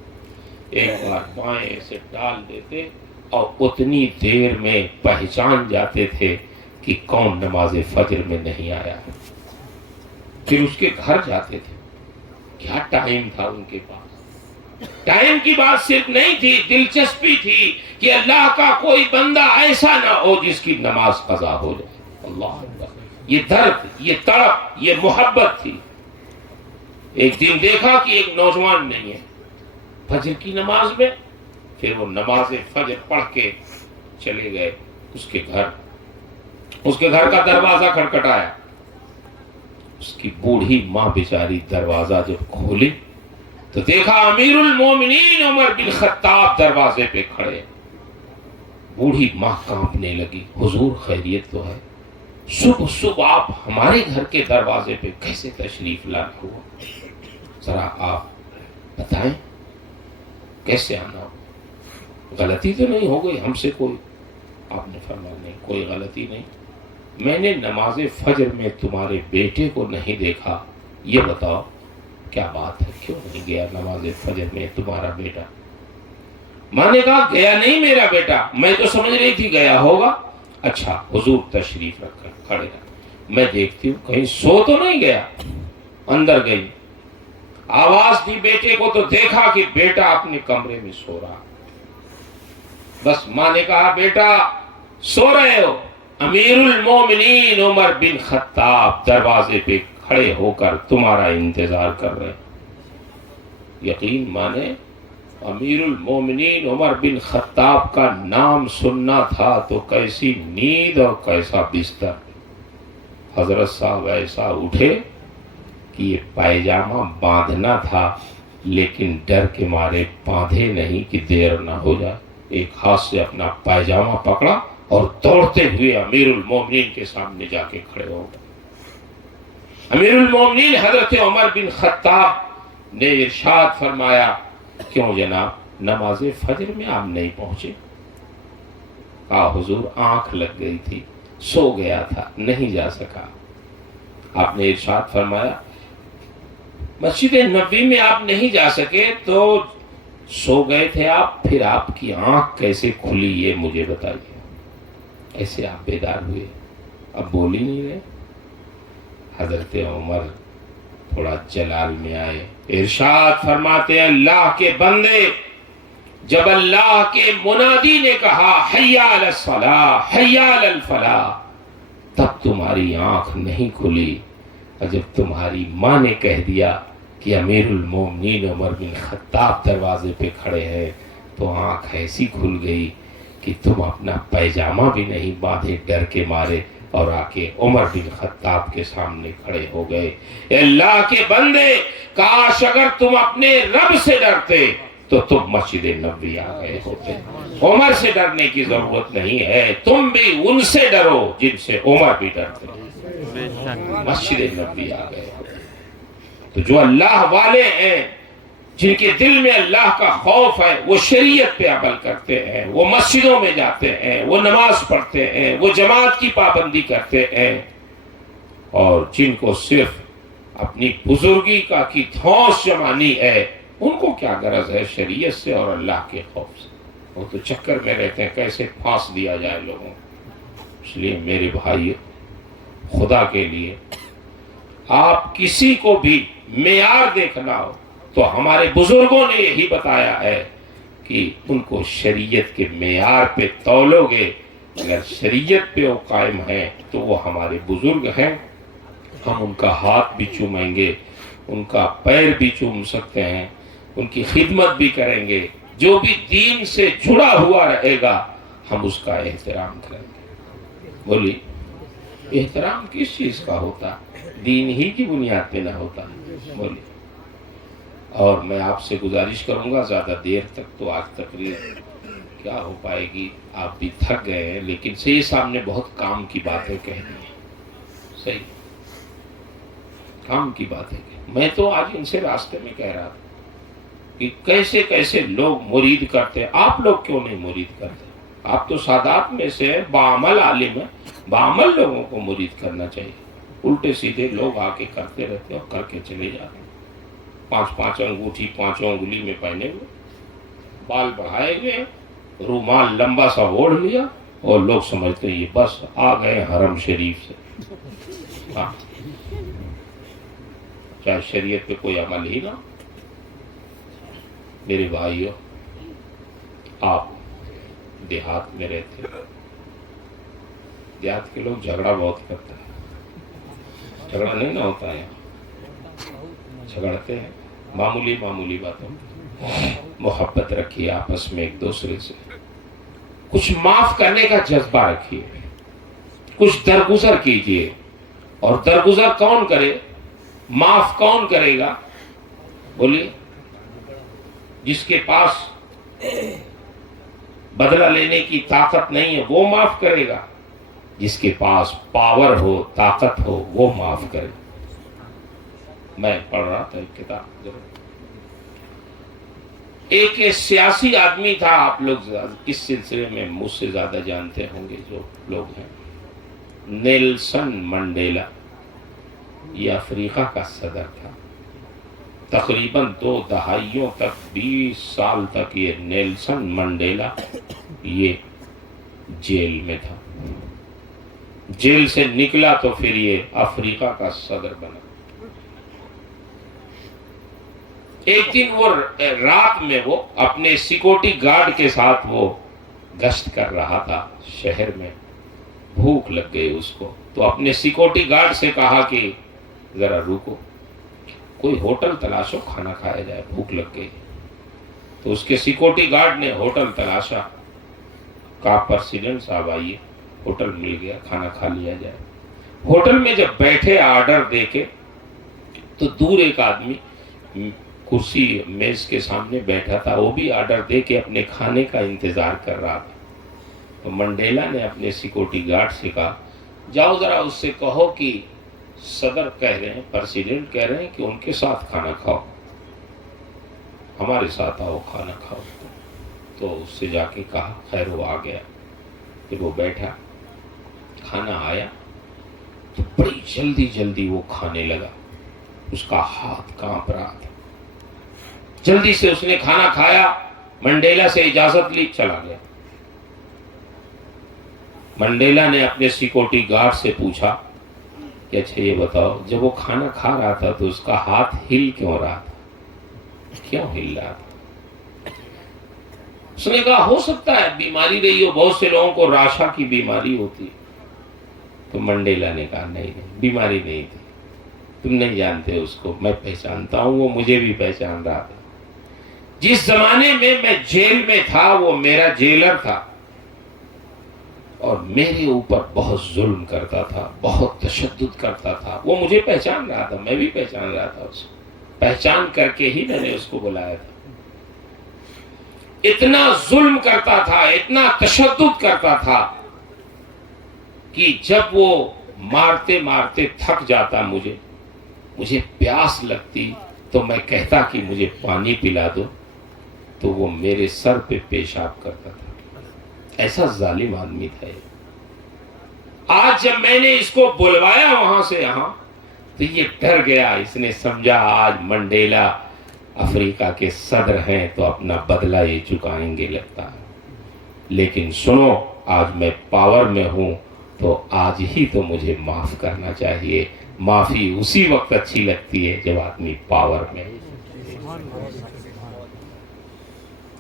ایک بار بائیں ایسے ڈال دیتے, اور اتنی دیر میں پہچان جاتے تھے کہ کون نماز فجر میں نہیں آیا. پھر اس کے گھر جاتے تھے. کیا ٹائم تھا ان کے پاس. ٹائم کی بات صرف نہیں تھی, دلچسپی تھی کہ اللہ کا کوئی بندہ ایسا نہ ہو جس کی نماز قضا ہو جائے. اللہ اکبر. یہ درد, یہ تڑپ, یہ محبت تھی. ایک دن دیکھا کہ ایک نوجوان نہیں ہے فجر کی نماز میں. پھر وہ نماز فجر پڑھ کے چلے گئے اس کے گھر. اس کے گھر کا دروازہ کھٹکھٹایا. اس کی بوڑھی ماں بیچاری دروازہ جب کھولی تو دیکھا امیر المومنین عمر بن خطاب دروازے پہ کھڑے. بوڑھی ماں کانپنے لگی. حضور خیریت تو ہے؟ صبح صبح آپ ہمارے گھر کے دروازے پہ کیسے تشریف لانا ہوا؟ ذرا آپ بتائیں کیسے آنا ہو؟ غلطی تو نہیں ہو گئی ہم سے کوئی؟ آپ نے فرمایا نہیں, کوئی غلطی نہیں. میں نے نماز فجر میں تمہارے بیٹے کو نہیں دیکھا, یہ بتاؤ کیا بات ہے, کیوں نہیں گیا نماز فجر میں تمہارا بیٹا؟ ماں نے کہا گیا نہیں میرا بیٹا, میں تو سمجھ رہی تھی گیا ہوگا. اچھا حضور تشریف رکھ کر کھڑے رہے, میں دیکھتی ہوں کہیں سو تو نہیں گیا. اندر گئی, آواز دی بیٹے کو تو دیکھا کہ بیٹا اپنے کمرے میں سو رہا. بس ماں نے کہا بیٹا سو رہے ہو؟ امیر المومنین عمر بن خطاب دروازے پہ کھڑے ہو کر تمہارا انتظار کر رہے. یقین مانے امیر المومنین عمر بن خطاب کا نام سننا تھا تو کیسی نیند اور کیسا بستر. حضرت صاحب ایسا اٹھے کہ یہ پائجامہ باندھنا تھا لیکن ڈر کے مارے باندھے نہیں کہ دیر نہ ہو جائے. ایک ہاتھ سے اپنا پائجامہ پکڑا اور دوڑتے ہوئے امیر المومنین کے سامنے جا کے کھڑے ہو گئے. امیر المومنین حضرت عمر بن خطاب نے ارشاد فرمایا کیوں جناب نماز فجر میں آپ نہیں پہنچے؟ کہا حضور آنکھ لگ گئی تھی, سو گیا تھا, نہیں جا سکا. آپ نے ارشاد فرمایا مسجد نبوی میں آپ نہیں جا سکے تو سو گئے تھے آپ, پھر آپ کی آنکھ کیسے کھلی یہ مجھے بتائیے. ایسے آپ بیدار ہوئے, اب بول ہی نہیں رہے. حضرت عمر تھوڑا جلال میں آئے, ارشاد فرماتے ہیں اللہ کے بندے, جب اللہ کے منادی نے کہا حی علی الصلاۃ حی علی الفلاح تب تمہاری آنکھ نہیں کھلی, اور جب تمہاری ماں نے کہہ دیا کہ امیر المومنین عمر بن خطاب دروازے پہ کھڑے ہیں تو آنکھ ایسی کھل گئی کہ تم اپنا پائجامہ بھی نہیں باندھے ڈر کے مارے اور آ کے عمر بن خطاب کے سامنے کھڑے ہو گئے. اے اللہ کے بندے, کاش اگر تم اپنے رب سے ڈرتے تو تم مسجد نبوی آ گئے ہوتے. عمر سے ڈرنے کی ضرورت نہیں ہے, تم بھی ان سے ڈرو جن سے عمر بھی ڈرتے. مسجد نبوی آ گئے. تو جو اللہ والے ہیں, جن کے دل میں اللہ کا خوف ہے, وہ شریعت پہ عمل کرتے ہیں, وہ مسجدوں میں جاتے ہیں, وہ نماز پڑھتے ہیں, وہ جماعت کی پابندی کرتے ہیں. اور جن کو صرف اپنی بزرگی کا کی دھوس جمانی ہے, ان کو کیا غرض ہے شریعت سے اور اللہ کے خوف سے؟ وہ تو چکر میں رہتے ہیں کیسے پھانس دیا جائے لوگوں. اس لیے میرے بھائی, خدا کے لیے آپ کسی کو بھی معیار دیکھنا ہو تو ہمارے بزرگوں نے یہی بتایا ہے کہ ان کو شریعت کے معیار پہ تولو گے. اگر شریعت پہ وہ قائم ہیں تو وہ ہمارے بزرگ ہیں, ہم ان کا ہاتھ بھی چومیں گے, ان کا پیر بھی چوم سکتے ہیں, ان کی خدمت بھی کریں گے. جو بھی دین سے جڑا ہوا رہے گا ہم اس کا احترام کریں گے. بولی احترام کس چیز کا ہوتا؟ دین ہی کی بنیاد پہ نہ ہوتا. بولی. اور میں آپ سے گزارش کروں گا, زیادہ دیر تک تو آج تقریر کیا ہو پائے گی, آپ بھی تھک گئے ہیں, لیکن سے یہ سامنے بہت کام کی باتیں کہہ دی ہیں. صحیح کام کی باتیں. میں تو آج ان سے راستے میں کہہ رہا تھا کہ کیسے کیسے لوگ مرید کرتے ہیں. آپ لوگ کیوں نہیں مرید کرتے؟ آپ تو سادات میں سے بعمل عالم ہیں, بعمل لوگوں کو مرید کرنا چاہیے. الٹے سیدھے لوگ آ کے کرتے رہتے اور کر کے چلے جاتے ہیں. 5 انگوٹھی 5 انگلی میں پہنے ہوئے, بال بڑھائے گئے, رومال لمبا سا اوڑھ لیا, اور لوگ سمجھتے ہیں یہ بس آ گئے حرم شریف سے. چاہے شریعت پہ کوئی عمل ہی نہ ہو۔ میرے بھائیو، آپ دیہات میں رہتے ہو، دیہات کے لوگ جھگڑا بہت کرتے ہیں، جھگڑا نہیں نہ ہوتا ہے یہاں، جھگڑتے ہیں معمولی معمولی باتوں پہ۔ محبت رکھیے آپس میں ایک دوسرے سے، کچھ معاف کرنے کا جذبہ رکھیے، کچھ درگزر کیجیے۔ اور درگزر کون کرے، معاف کون کرے گا؟ بولیے، جس کے پاس بدلہ لینے کی طاقت نہیں ہے وہ معاف کرے گا، جس کے پاس پاور ہو، طاقت ہو، وہ معاف کرے۔ میں پڑھ رہا تھا ایک کتاب، ایک سیاسی آدمی تھا، آپ لوگ اس سلسلے میں مجھ سے زیادہ جانتے ہوں گے جو لوگ ہیں، نیلسن منڈیلا۔ یہ افریقہ کا صدر تھا، تقریباً 2 دہائیوں تک، 20 سال تک یہ نیلسن منڈیلا یہ جیل میں تھا۔ جیل سے نکلا تو پھر یہ افریقہ کا صدر بنا۔ ایک دن وہ رات میں وہ اپنے سیکورٹی گارڈ کے ساتھ وہ گشت کر رہا تھا شہر میں، بھوک لگ گئی اس کو، تو اپنے سیکورٹی گارڈ سے کہا کہ ذرا رکو، کوئی ہوٹل تلاشو، کھانا کھایا جائے، بھوک لگ گئی۔ تو اس کے سیکورٹی گارڈ نے ہوٹل تلاشا، کہا پریزیڈنٹ صاحب آئیے، ہوٹل مل گیا، کھانا کھا لیا جائے۔ ہوٹل میں جب بیٹھے آرڈر دے کے، تو دور ایک آدمی کرسی میز کے سامنے بیٹھا تھا، وہ بھی آرڈر دے کے اپنے کھانے کا انتظار کر رہا تھا۔ تو منڈیلا نے اپنے سیکورٹی گارڈ سے کہا، جاؤ ذرا اس سے کہو کہ صدر کہہ رہے ہیں، پریزیڈنٹ کہہ رہے ہیں کہ ان کے ساتھ کھانا کھاؤ، ہمارے ساتھ آؤ کھانا کھاؤ۔ تو اس سے جا کے کہا، خیر وہ آ گیا، پھر وہ بیٹھا، کھانا آیا تو بڑی جلدی جلدی وہ کھانے لگا، اس کا ہاتھ کانپ رہا تھا۔ جلدی سے اس نے کھانا کھایا، منڈیلا سے اجازت لی، چلا گیا۔ منڈیلا نے اپنے سیکورٹی گارڈ سے پوچھا کہ اچھا یہ بتاؤ، جب وہ کھانا کھا رہا تھا تو اس کا ہاتھ ہل کیوں رہا تھا، کیوں ہل رہا تھا؟ اس نے کہا ہو سکتا ہے بیماری رہی ہو، بہت سے لوگوں کو راشا کی بیماری ہوتی۔ تو منڈیلا نے کہا نہیں نہیں، بیماری نہیں تھی، تم نہیں جانتے اس کو، میں پہچانتا ہوں، وہ مجھے بھی پہچان رہا تھا۔ جس زمانے میں میں جیل میں تھا وہ میرا جیلر تھا، اور میرے اوپر بہت ظلم کرتا تھا، بہت تشدد کرتا تھا، وہ مجھے پہچان رہا تھا، میں بھی پہچان رہا تھا اس کو، پہچان کر کے ہی میں نے اس کو بلایا تھا۔ اتنا ظلم کرتا تھا، اتنا تشدد کرتا تھا کہ جب وہ مارتے مارتے تھک جاتا، مجھے پیاس لگتی تو میں کہتا کہ مجھے پانی پلا دو، تو وہ میرے سر پہ پیشاب کرتا تھا۔ ایسا ظالم آدمی تھا یہ۔ آج جب میں نے اس کو بلوایا وہاں سے یہاں، تو یہ ڈر گیا، اس نے سمجھا آج منڈیلا افریقہ کے صدر ہیں تو اپنا بدلہ یہ چکائیں گے لگتا ہے۔ لیکن سنو، آج میں پاور میں ہوں تو آج ہی تو مجھے معاف کرنا چاہیے۔ معافی اسی وقت اچھی لگتی ہے جب آدمی پاور میں،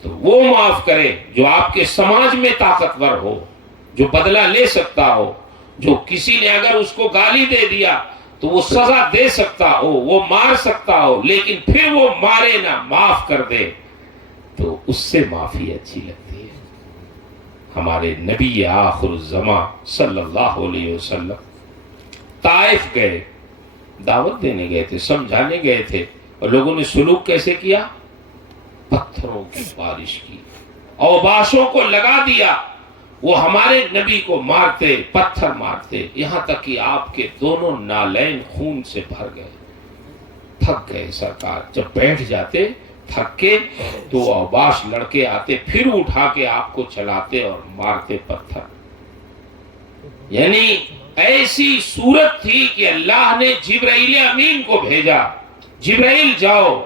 تو وہ معاف کرے جو آپ کے سماج میں طاقتور ہو، جو بدلہ لے سکتا ہو، جو کسی نے اگر اس کو گالی دے دیا تو وہ سزا دے سکتا ہو، وہ مار سکتا ہو، لیکن پھر وہ مارے نہ، معاف کر دے، تو اس سے معافی اچھی لگتی ہے۔ ہمارے نبی آخر الزمان صلی اللہ علیہ وسلم طائف گئے، دعوت دینے گئے تھے، سمجھانے گئے تھے، اور لوگوں نے سلوک کیسے کیا؟ پتھروں کی بارش کی، اوباشوں کو لگا دیا، وہ ہمارے نبی کو مارتے، پتھر مارتے، یہاں تک کہ آپ کے دونوں نالین خون سے بھر گئے۔ تھک گئے سرکار، جب بیٹھ جاتے تھک کے تو اوباش لڑکے آتے، پھر اٹھا کے آپ کو چلاتے اور مارتے پتھر۔ یعنی ایسی صورت تھی کہ اللہ نے جبرائیل امین کو بھیجا، جبرائیل جاؤ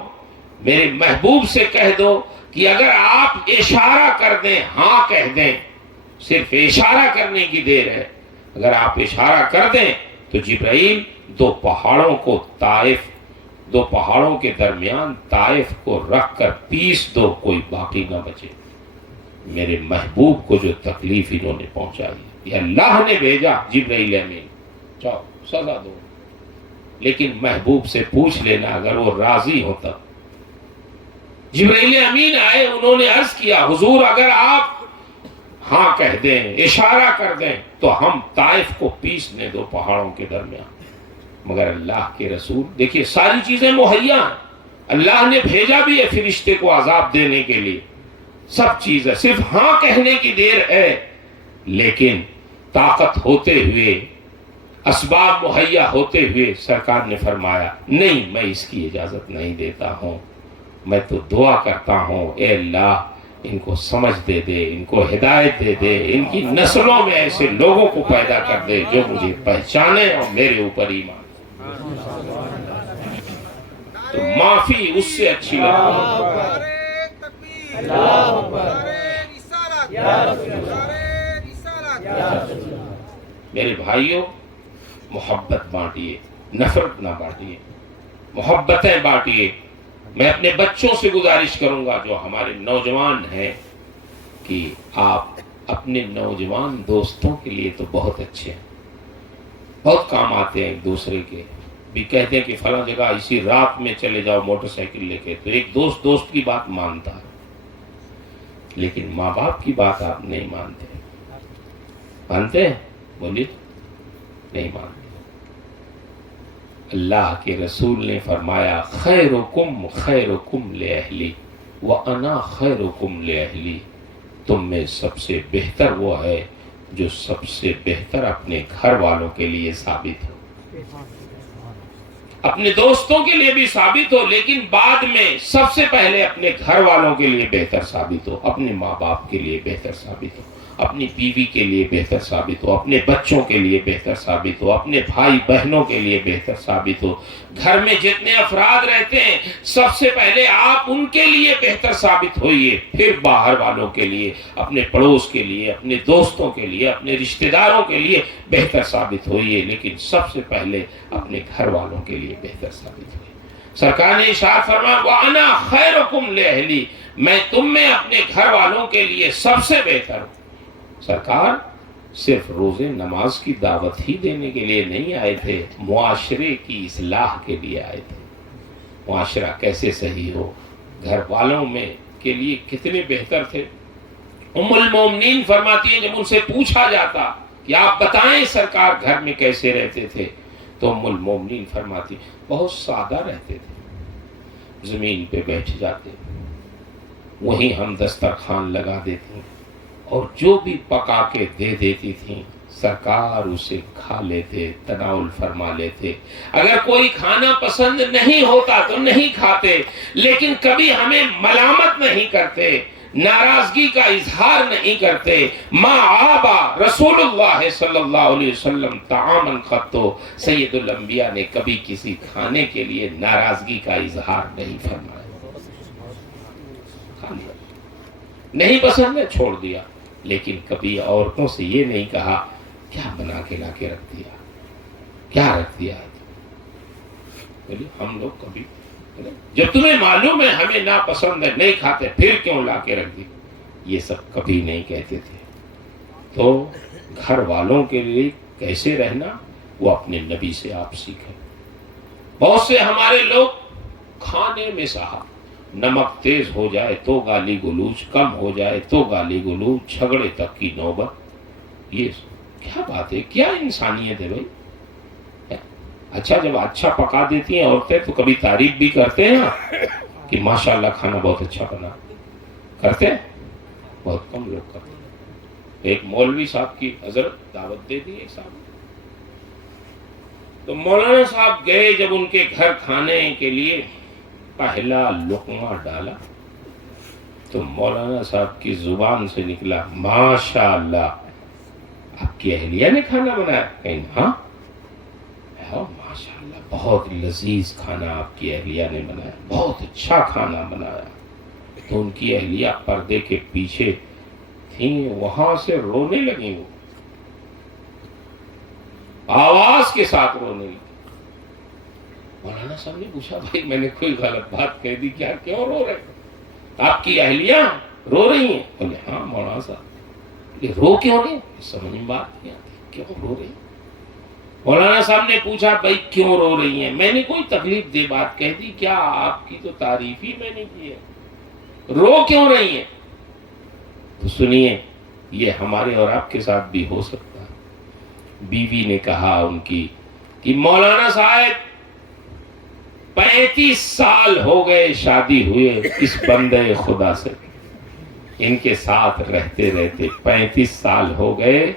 میرے محبوب سے کہہ دو کہ اگر آپ اشارہ کر دیں، ہاں کہہ دیں، صرف اشارہ کرنے کی دیر ہے، اگر آپ اشارہ کر دیں تو جبرائیل 2 پہاڑوں کو، طائف دو پہاڑوں کے درمیان طائف کو رکھ کر پیس دو، کوئی باقی نہ بچے۔ میرے محبوب کو جو تکلیف انہوں نے پہنچائی، یہ اللہ نے بھیجا جبرائیل امین، جاؤ سزا دو۔ لیکن محبوب سے پوچھ لینا اگر وہ راضی ہوتا۔ جبرائیل امین آئے، انہوں نے عرض کیا حضور اگر آپ ہاں کہہ دیں، اشارہ کر دیں تو ہم طائف کو پیسنے دو پہاڑوں کے درمیان۔ مگر اللہ کے رسول، دیکھیے ساری چیزیں مہیا ہیں، اللہ نے بھیجا بھی ہے فرشتے کو عذاب دینے کے لیے، سب چیز ہے، صرف ہاں کہنے کی دیر ہے۔ لیکن طاقت ہوتے ہوئے، اسباب مہیا ہوتے ہوئے سرکار نے فرمایا نہیں، میں اس کی اجازت نہیں دیتا ہوں، میں تو دعا کرتا ہوں اے اللہ ان کو سمجھ دے دے، ان کو ہدایت دے دے، ان کی نسلوں میں ایسے لوگوں کو پیدا کر دے جو مجھے پہچانے اور میرے اوپر ایمان۔ تو معافی اس سے اچھی لگتی۔ میرے بھائیوں، محبت بانٹیے، نفرت نہ بانٹیے، محبتیں بانٹیے۔ میں اپنے بچوں سے گزارش کروں گا جو ہمارے نوجوان ہیں کہ آپ اپنے نوجوان دوستوں کے لیے تو بہت اچھے ہیں، بہت کام آتے ہیں، ایک دوسرے کے بھی کہتے ہیں کہ فلاں جگہ اسی رات میں چلے جاؤ موٹر سائیکل لے کے، تو ایک دوست کی بات مانتا ہے، لیکن ماں باپ کی بات آپ نہیں مانتے۔ مانتے ہیں؟ بولیے، نہیں مانتے۔ اللہ کے رسول نے فرمایا خیرکم خیرکم لأہلی وَأَنَا خیرکم لأہلی، تم میں سب سے بہتر وہ ہے جو سب سے بہتر اپنے گھر والوں کے لیے ثابت ہو، اپنے دوستوں کے لیے بھی ثابت ہو، لیکن بعد میں سب سے پہلے اپنے گھر والوں کے لیے بہتر ثابت ہو، اپنے ماں باپ کے لیے بہتر ثابت ہو، اپنی بیوی کے لیے بہتر ثابت ہو، اپنے بچوں کے لیے بہتر ثابت ہو، اپنے بھائی بہنوں کے لیے بہتر ثابت ہو۔ گھر میں جتنے افراد رہتے ہیں سب سے پہلے آپ ان کے لیے بہتر ثابت ہوئیے، پھر باہر والوں کے لیے، اپنے پڑوس کے لیے، اپنے دوستوں کے لیے، اپنے رشتہ داروں کے لیے بہتر ثابت ہوئیے، لیکن سب سے پہلے اپنے گھر والوں کے لیے بہتر ثابت ہوئیے۔ سرکار نے ارشاد فرمایا وَأَنَا خَيْرُكُمْ لِأَهْلِي، میں تم میں اپنے گھر والوں کے لیے سب سے بہتر ہوں۔ سرکار صرف روزے نماز کی دعوت ہی دینے کے لیے نہیں آئے تھے، معاشرے کی اصلاح کے لیے آئے تھے۔ معاشرہ کیسے صحیح ہو، گھر والوں میں کے لیے کتنے بہتر تھے۔ ام المومنین فرماتی ہیں جب ان سے پوچھا جاتا کہ آپ بتائیں سرکار گھر میں کیسے رہتے تھے، تو ام المومنین فرماتی بہت سادہ رہتے تھے، زمین پہ بیٹھ جاتے، وہیں ہم دسترخوان لگا دیتے اور جو بھی پکا کے دے دیتی تھیں سرکار اسے کھا لیتے، تناول فرما لیتے۔ اگر کوئی کھانا پسند نہیں ہوتا تو نہیں کھاتے، لیکن کبھی ہمیں ملامت نہیں کرتے، ناراضگی کا اظہار نہیں کرتے۔ ما آبا رسول اللہ صلی اللہ علیہ وسلم طعاماً قطو، سید الانبیاء نے کبھی کسی کھانے کے لیے ناراضگی کا اظہار نہیں فرمایا۔ کھا لیا، نہیں پسند ہے چھوڑ دیا، لیکن کبھی عورتوں سے یہ نہیں کہا کیا بنا کے لا کے رکھ دیا، کیا رکھ دیا ہے۔ بولیے ہم لوگ کبھی جب تمہیں معلوم ہے ہمیں ناپسند ہے نہیں کھاتے پھر کیوں لا کے رکھ دی، یہ سب کبھی نہیں کہتے تھے۔ تو گھر والوں کے لیے کیسے رہنا وہ اپنے نبی سے آپ سیکھیں۔ بہت سے ہمارے لوگ کھانے میں صاحب نمک تیز ہو جائے تو گالی گلوچ، کم ہو جائے تو گالی گلوچ، جھگڑے تک کی نوبت۔ یہ کیا بات ہے، کیا انسانیت ہے بھائی؟ اچھا جب اچھا پکا دیتی ہیں عورتیں تو کبھی تعریف بھی کرتے ہیں کہ ماشاءاللہ کھانا بہت اچھا بنا، کرتے ہیں؟ بہت کم لوگ کرتے ہیں۔ ایک مولوی صاحب کی حضرت دعوت دے دی ایک صاحب، تو مولانا صاحب گئے، جب ان کے گھر کھانے کے لیے پہلا لقمہ ڈالا تو مولانا صاحب کی زبان سے نکلا ماشاءاللہ، آپ کی اہلیہ نے کھانا بنایا؟ کہیں ہاں ماشاءاللہ بہت لذیذ کھانا آپ کی اہلیہ نے بنایا، بہت اچھا کھانا بنایا۔ تو ان کی اہلیہ پردے کے پیچھے تھیں، وہاں سے رونے لگی، وہ آواز کے ساتھ رونے لگی۔ مولانا صاحب نے پوچھا بھائی میں نے کوئی غلط بات کہہ دی کیا؟ کیوں رو رہے؟ آپ کی اہلیہ رو رہی ہیں؟ بولے ہاں مولانا صاحب۔ یہ رو کیوں رہے؟ سمجھ میں بات نہیں آتی کیوں رو رہی؟ مولانا صاحب نے پوچھا بھائی کیوں رو رہی ہیں؟ میں نے کوئی تکلیف دہ بات کہہ دی کیا؟ آپ کی تو تعریف ہی میں نے کی ہے، رو کیوں رہی ہیں؟ تو سنیے، یہ ہمارے اور آپ کے ساتھ بھی ہو سکتا ہے۔ بیوی نے کہا ان کی کہ مولانا صاحب 35 سال ہو گئے شادی ہوئے اس بندے خدا سے، ان کے ساتھ رہتے رہتے 35 سال ہو گئے،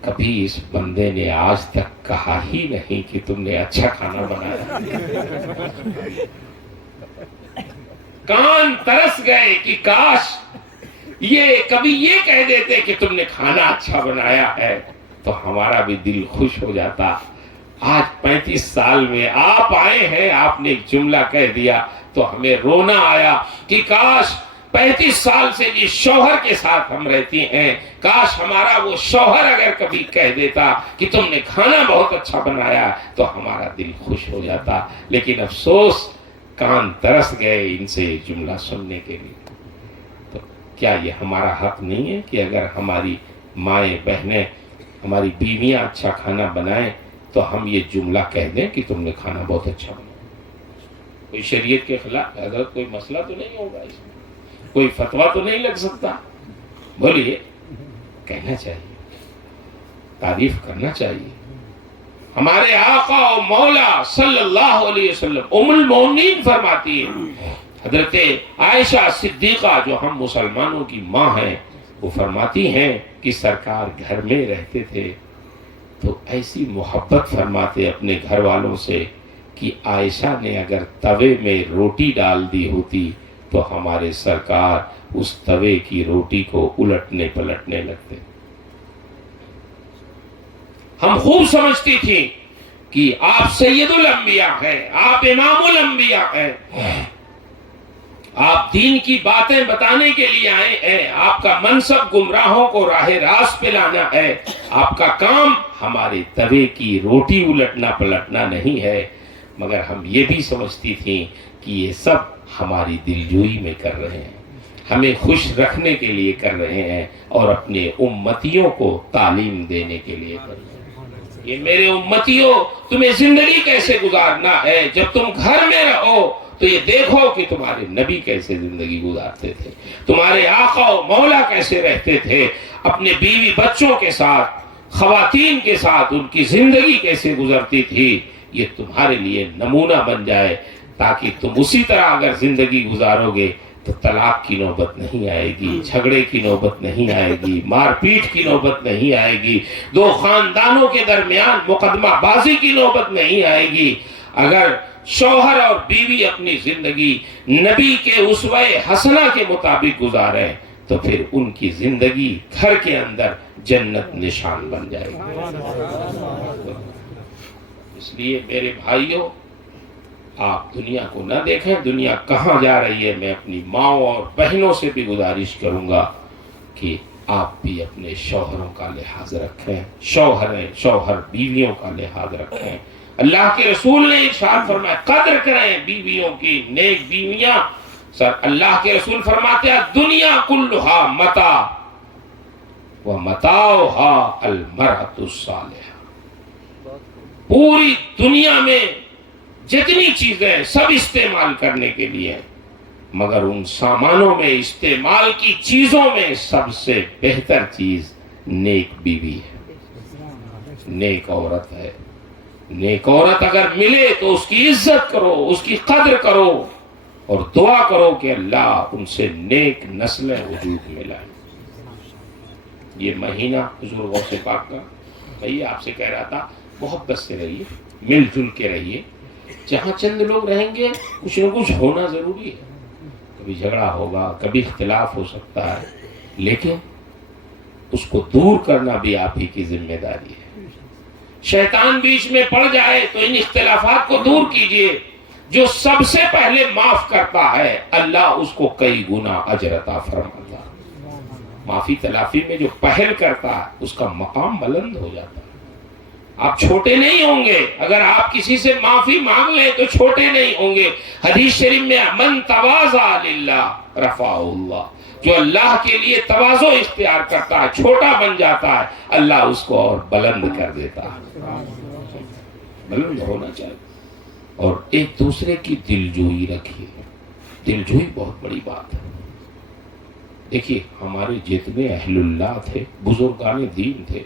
کبھی اس بندے نے آج تک کہا ہی نہیں کہ تم نے اچھا کھانا بنایا۔ کان ترس گئے کہ کاش یہ کبھی یہ کہہ دیتے کہ تم نے کھانا اچھا بنایا ہے تو ہمارا بھی دل خوش ہو جاتا۔ آج 35 سال میں آپ آئے ہیں، آپ نے ایک جملہ کہہ دیا تو ہمیں رونا آیا کہ کاش 35 سال سے جس شوہر کے ساتھ ہم رہتی ہیں، کاش ہمارا وہ شوہر اگر کبھی کہہ دیتا کہ تم نے کھانا بہت اچھا بنایا تو ہمارا دل خوش ہو جاتا۔ لیکن افسوس کان ترس گئے ان سے یہ جملہ سننے کے لیے۔ تو کیا یہ ہمارا حق نہیں ہے کہ اگر ہماری مائیں بہنیں، ہماری بیویاں اچھا کھانا بنائیں تو ہم یہ جملہ کہہ دیں کہ تم نے کھانا بہت اچھا بنایا؟ کوئی شریعت کے خلاف حضرت کوئی مسئلہ تو نہیں ہوگا اس میں؟ کوئی فتویٰ تو نہیں لگ سکتا؟ بولیے، کہنا چاہیے، تعریف کرنا چاہیے۔ ہمارے آقا و مولا صلی اللہ علیہ وسلم ام المؤمنین فرماتی ہے، حضرت عائشہ صدیقہ جو ہم مسلمانوں کی ماں ہیں، وہ فرماتی ہیں کہ سرکار گھر میں رہتے تھے تو ایسی محبت فرماتے اپنے گھر والوں سے کہ عائشہ نے اگر توے میں روٹی ڈال دی ہوتی تو ہمارے سرکار اس توے کی روٹی کو الٹنے پلٹنے لگتے۔ ہم خوب سمجھتی تھی کہ آپ سید الانبیاء ہیں، آپ امام الانبیاء ہیں، آپ دین کی باتیں بتانے کے لیے آئے ہیں، آپ کا منصب گمراہوں کو راہ راست پہ لانا ہے، آپ کا کام ہمارے توے کی روٹی الٹنا پلٹنا نہیں ہے۔ مگر ہم یہ بھی سمجھتی تھیں کہ یہ سب ہماری دلجوئی میں کر رہے ہیں، ہمیں خوش رکھنے کے لیے کر رہے ہیں اور اپنے امتیوں کو تعلیم دینے کے لیے کر رہے ہیں۔ یہ میرے امتیوں، تمہیں زندگی کیسے گزارنا ہے، جب تم گھر میں رہو تو یہ دیکھو کہ تمہارے نبی کیسے زندگی گزارتے تھے، تمہارے آقا و مولا کیسے رہتے تھے، اپنے بیوی بچوں کے ساتھ، خواتین کے ساتھ ان کی زندگی کیسے گزرتی تھی، یہ تمہارے لیے نمونہ بن جائے تاکہ تم اسی طرح اگر زندگی گزارو گے تو طلاق کی نوبت نہیں آئے گی، جھگڑے کی نوبت نہیں آئے گی، مار پیٹ کی نوبت نہیں آئے گی، دو خاندانوں کے درمیان مقدمہ بازی کی نوبت نہیں آئے گی۔ اگر شوہر اور بیوی اپنی زندگی نبی کے اسوہ حسنہ کے مطابق گزاریں تو پھر ان کی زندگی گھر کے اندر جنت نشان بن جائے گی۔ اس لیے میرے بھائیوں، آپ دنیا کو نہ دیکھیں دنیا کہاں جا رہی ہے۔ میں اپنی ماؤں اور بہنوں سے بھی گزارش کروں گا کہ آپ بھی اپنے شوہروں کا لحاظ رکھیں، شوہر بیویوں کا لحاظ رکھیں۔ اللہ کے رسول نے ارشاد فرمایا قدر کریں بیویوں کی، نیک بیویاں۔ اللہ کے رسول فرماتے ہیں دنیا کلھا متاع ومتاعها المرأة الصالحة۔ پوری دنیا میں جتنی چیزیں سب استعمال کرنے کے لیے ہیں، مگر ان سامانوں میں استعمال کی چیزوں میں سب سے بہتر چیز نیک بیوی ہے، نیک عورت ہے۔ نیک عورت اگر ملے تو اس کی عزت کرو، اس کی قدر کرو اور دعا کرو کہ اللہ ان سے نیک نسلیں وجود میں لائیں۔ یہ مہینہ حضور غوث پاک کا، بھائی آپ سے کہہ رہا تھا محبت سے رہیے، مل جل کے رہیے۔ جہاں چند لوگ رہیں گے کچھ نہ کچھ ہونا ضروری ہے، کبھی جھگڑا ہوگا، کبھی اختلاف ہو سکتا ہے، لیکن اس کو دور کرنا بھی آپ ہی کی ذمہ داری ہے۔ شیطان بیچ میں پڑ جائے تو ان اختلافات کو دور کیجئے۔ جو سب سے پہلے معاف کرتا ہے اللہ اس کو کئی گنا اجر عطا فرماتا ہے۔ معافی تلافی میں جو پہل کرتا ہے اس کا مقام بلند ہو جاتا ہے۔ آپ چھوٹے نہیں ہوں گے. اگر آپ کسی سے معافی مانگ لیں تو چھوٹے نہیں ہوں گے. حدیث شریف میں من تواضع للہ رفعہ اللہ, جو اللہ کے لیے تواضع اختیار کرتا ہے, چھوٹا بن جاتا ہے, اللہ اس کو اور بلند کر دیتا ہے. بلند ہونا چاہیے. اور ایک دوسرے کی دلجوئی رکھیے. دلجوئی بہت بڑی بات ہے. دیکھیے ہمارے جتنے اہل اللہ تھے, بزرگان دین تھے,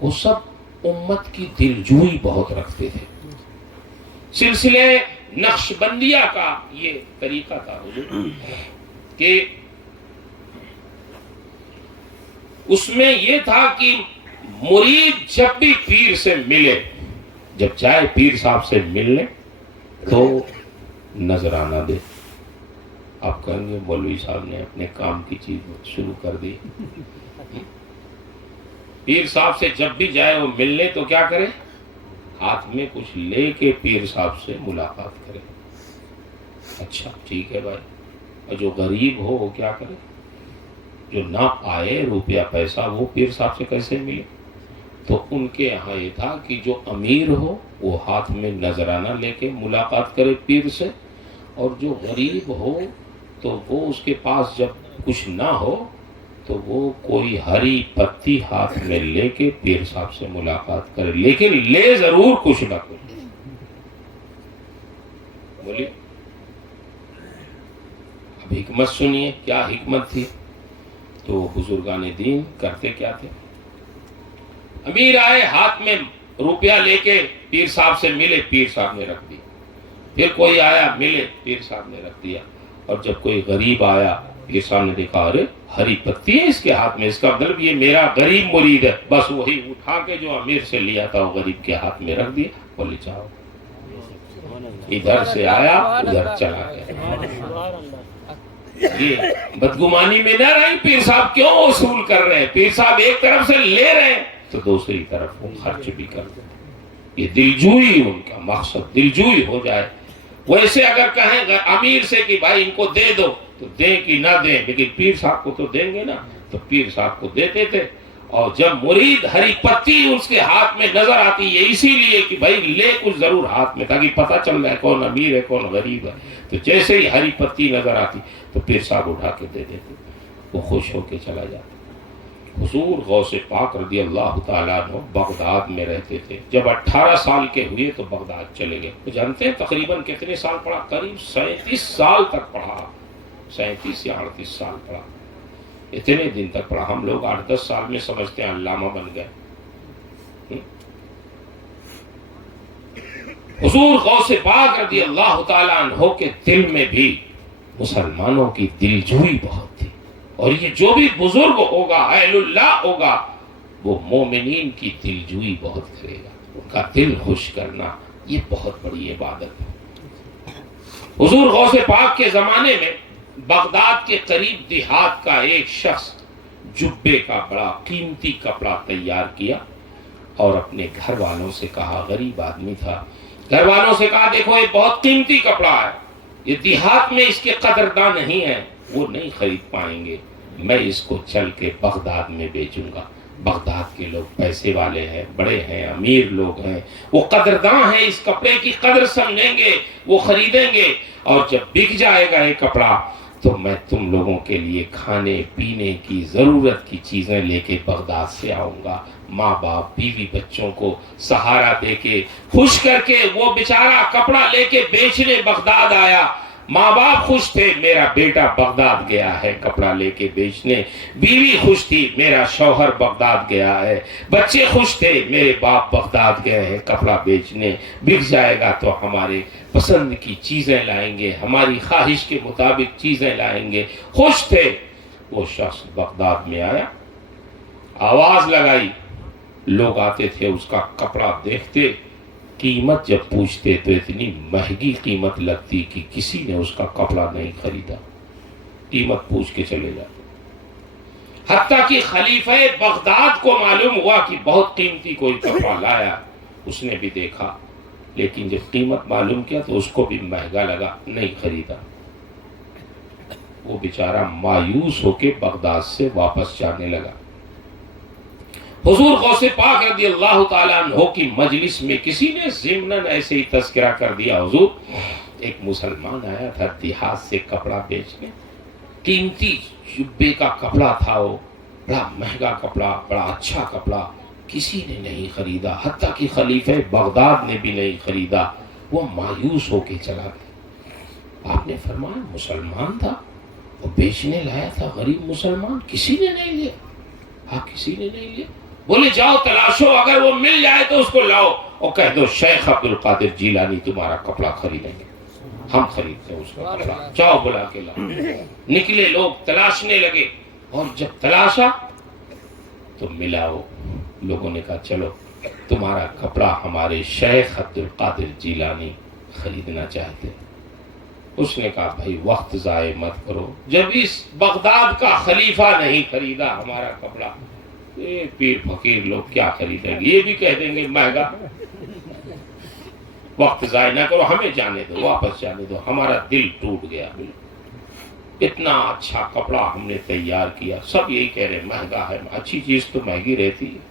وہ سب امت کی دلجوئی بہت رکھتے تھے. سلسلے نقش بندیہ کا یہ طریقہ تھا حضور کہ اس میں یہ تھا کہ مرید جب بھی پیر سے ملے, جب جائے پیر صاحب سے ملنے تو نذرانہ دے. آپ کہیں گے مولوی صاحب نے اپنے کام کی چیز شروع کر دی. پیر صاحب سے جب بھی جائے وہ ملنے تو کیا کرے, ہاتھ میں کچھ لے کے پیر صاحب سے ملاقات کرے. اچھا ٹھیک ہے بھائی. اور جو غریب ہو وہ کیا کرے, جو نہ پائے روپیہ پیسہ وہ پیر صاحب سے کیسے ملے. تو ان کے یہاں یہ تھا کہ جو امیر ہو وہ ہاتھ میں نذرانہ لے کے ملاقات کرے پیر سے, اور جو غریب ہو تو وہ اس کے پاس جب کچھ نہ ہو تو وہ کوئی ہری پتی ہاتھ میں لے کے پیر صاحب سے ملاقات کرے, لیکن لے ضرور کچھ نہ کچھ. بولیے اب حکمت سنیے, کیا حکمت تھی. تو بزرگان دین کرتے کیا تھے, امیر آئے ہاتھ میں روپیہ لے کے پیر صاحب سے ملے, پیر صاحب نے رکھ دیا. پھر کوئی آیا ملے, پیر صاحب نے رکھ دیا. اور جب کوئی غریب آیا پیر صاحب نے دیکھا ارے ہری پتی ہے اس کے ہاتھ میں, اس کا مطلب یہ میرا غریب مرید ہے. بس وہی اٹھا کے جو امیر سے لیا تھا وہ غریب کے ہاتھ میں رکھ دیا, بولے جاؤ. ادھر سے آیا ادھر چلا گیا. یہ بدگمانی میں نہ رہے, پیر صاحب کیوں وصول کر رہے ہیں. پیر صاحب ایک طرف سے لے رہے ہیں تو دوسری طرف وہ خرچ بھی کر دیں. یہ دلجوئی ان کا مقصد, دلجوئی ہو جائے. ویسے اگر کہیں امیر سے کہ بھائی ان کو دے دو تو دیں کہ نہ دیں, لیکن پیر صاحب کو تو دیں گے نا, تو پیر صاحب کو دیتے تھے. اور جب مرید ہری پتی اس کے ہاتھ میں نظر آتی ہے اسی لیے کہ بھائی لے کچھ ضرور ہاتھ میں, تاکہ پتہ چل جائے کون امیر ہے کون غریب ہے. تو جیسے ہی ہری پتی نظر آتی تو پیر صاحب اٹھا کے دے دیتے, وہ خوش ہو کے چلا جاتا. حضور غوث پاک رضی اللہ تعالیٰ عنہ بغداد میں رہتے تھے. جب 18 سال کے ہوئے تو بغداد چلے گئے. تو جانتے ہیں تقریباً کتنے سال پڑھا, قریب 37 سال تک پڑھا, 37 یا 38 سال پڑھا. اتنے دن تک پڑھا. ہم لوگ 8-10 سال میں سمجھتے ہیں علامہ بن گئے. حضور غوث پاک رضی اللہ تعالیٰ عنہ کے دل میں بھی مسلمانوں کی دلجوئی بہت تھی. اور یہ جو بھی بزرگ ہوگا اہل اللہ ہوگا وہ مومنین کی دلجوئی بہت کرے گا. ان کا دل خوش کرنا یہ بہت بڑی عبادت ہے. حضور غوث پاک کے زمانے میں بغداد کے قریب دیہات کا ایک شخص جبے کا بڑا قیمتی کپڑا تیار کیا اور اپنے گھر والوں سے کہا, غریب آدمی تھا, گھر والوں سے کہا دیکھو یہ بہت قیمتی کپڑا ہے, یہ دیہات میں اس کے قدرداں نہیں ہیں, وہ نہیں خرید پائیں گے, میں اس کو چل کے بغداد میں بیچوں گا. بغداد کے لوگ پیسے والے ہیں, بڑے ہیں, امیر لوگ ہیں, وہ قدرداں ہیں, اس کپڑے کی قدر سمجھیں گے, وہ خریدیں گے. اور جب بک جائے گا یہ کپڑا تو میں تم لوگوں کے لیے کھانے پینے کی ضرورت کی چیزیں لے کے بغداد سے آؤں گا. ماں باپ بیوی بچوں کو سہارا دے کے خوش کر کے وہ بیچارہ کپڑا لے کے بیچنے بغداد آیا. ماں باپ خوش تھے, میرا بیٹا بغداد گیا ہے کپڑا لے کے بیچنے. بیوی خوش تھی, میرا شوہر بغداد گیا ہے. بچے خوش تھے, میرے باپ بغداد گئے ہیں کپڑا بیچنے. بک جائے گا تو ہمارے پسند کی چیزیں لائیں گے, ہماری خواہش کے مطابق چیزیں لائیں گے. خوش تھے. وہ شخص بغداد میں آیا, آواز لگائی, لوگ آتے تھے, اس کا کپڑا دیکھتے, قیمت جب پوچھتے تو اتنی مہنگی قیمت لگتی کہ کسی نے اس کا کپڑا نہیں خریدا. قیمت پوچھ کے چلے جاتے. حتیٰ کہ خلیفہ بغداد کو معلوم ہوا کہ بہت قیمتی کوئی کپڑا لایا, اس نے بھی دیکھا, لیکن جب قیمت معلوم کیا تو اس کو بھی مہنگا لگا, نہیں خریدا. وہ بیچارہ مایوس ہو کے بغداد سے واپس جانے لگا. حضور غوث پاک رضی اللہ تعالیٰ عنہ کی مجلس میں کسی نے ضمناً ایسے ہی تذکرہ کر دیا، حضور ایک مسلمان آیا تھا دیہات سے کپڑا بیچنے، قیمتی جبے کا کپڑا تھا، وہ بڑا مہنگا کپڑا، بڑا اچھا کپڑا، کسی نے نہیں خریدا، حتیٰ کہ خلیفہ بغداد نے بھی نہیں خریدا، وہ مایوس ہو کے چلا گیا۔ آپ نے فرمایا مسلمان تھا، وہ بیچنے لایا تھا، غریب مسلمان، کسی نے نہیں لیا؟ ہاں کسی نے نہیں لیا۔ بولے جاؤ تلاشو، اگر وہ مل جائے تو اس کو لاؤ اور کہہ دو شیخ عبد القادر جیلانی تمہارا کپڑا خریدیں گے، ہم خریدتے ہیں اس کا کپڑا، جاؤ بلا کے لاؤ۔ نکلے لوگ تلاشنے لگے، اور جب تلاشا تو ملا، وہ لوگوں نے کہا چلو تمہارا کپڑا ہمارے شیخ عبد القادر جیلانی خریدنا چاہتے۔ اس نے کہا بھائی وقت ضائع مت کرو، جب اس بغداد کا خلیفہ نہیں خریدا ہمارا کپڑا، یہ پیر فقیر لوگ کیا خریدیں گے، یہ بھی کہہ دیں گے مہنگا۔ وقت ضائع نہ کرو، ہمیں جانے دو، واپس جانے دو۔ ہمارا دل ٹوٹ گیا، اتنا اچھا کپڑا ہم نے تیار کیا، سب یہی کہہ رہے مہنگا ہے، اچھی چیز تو مہنگی رہتی ہے۔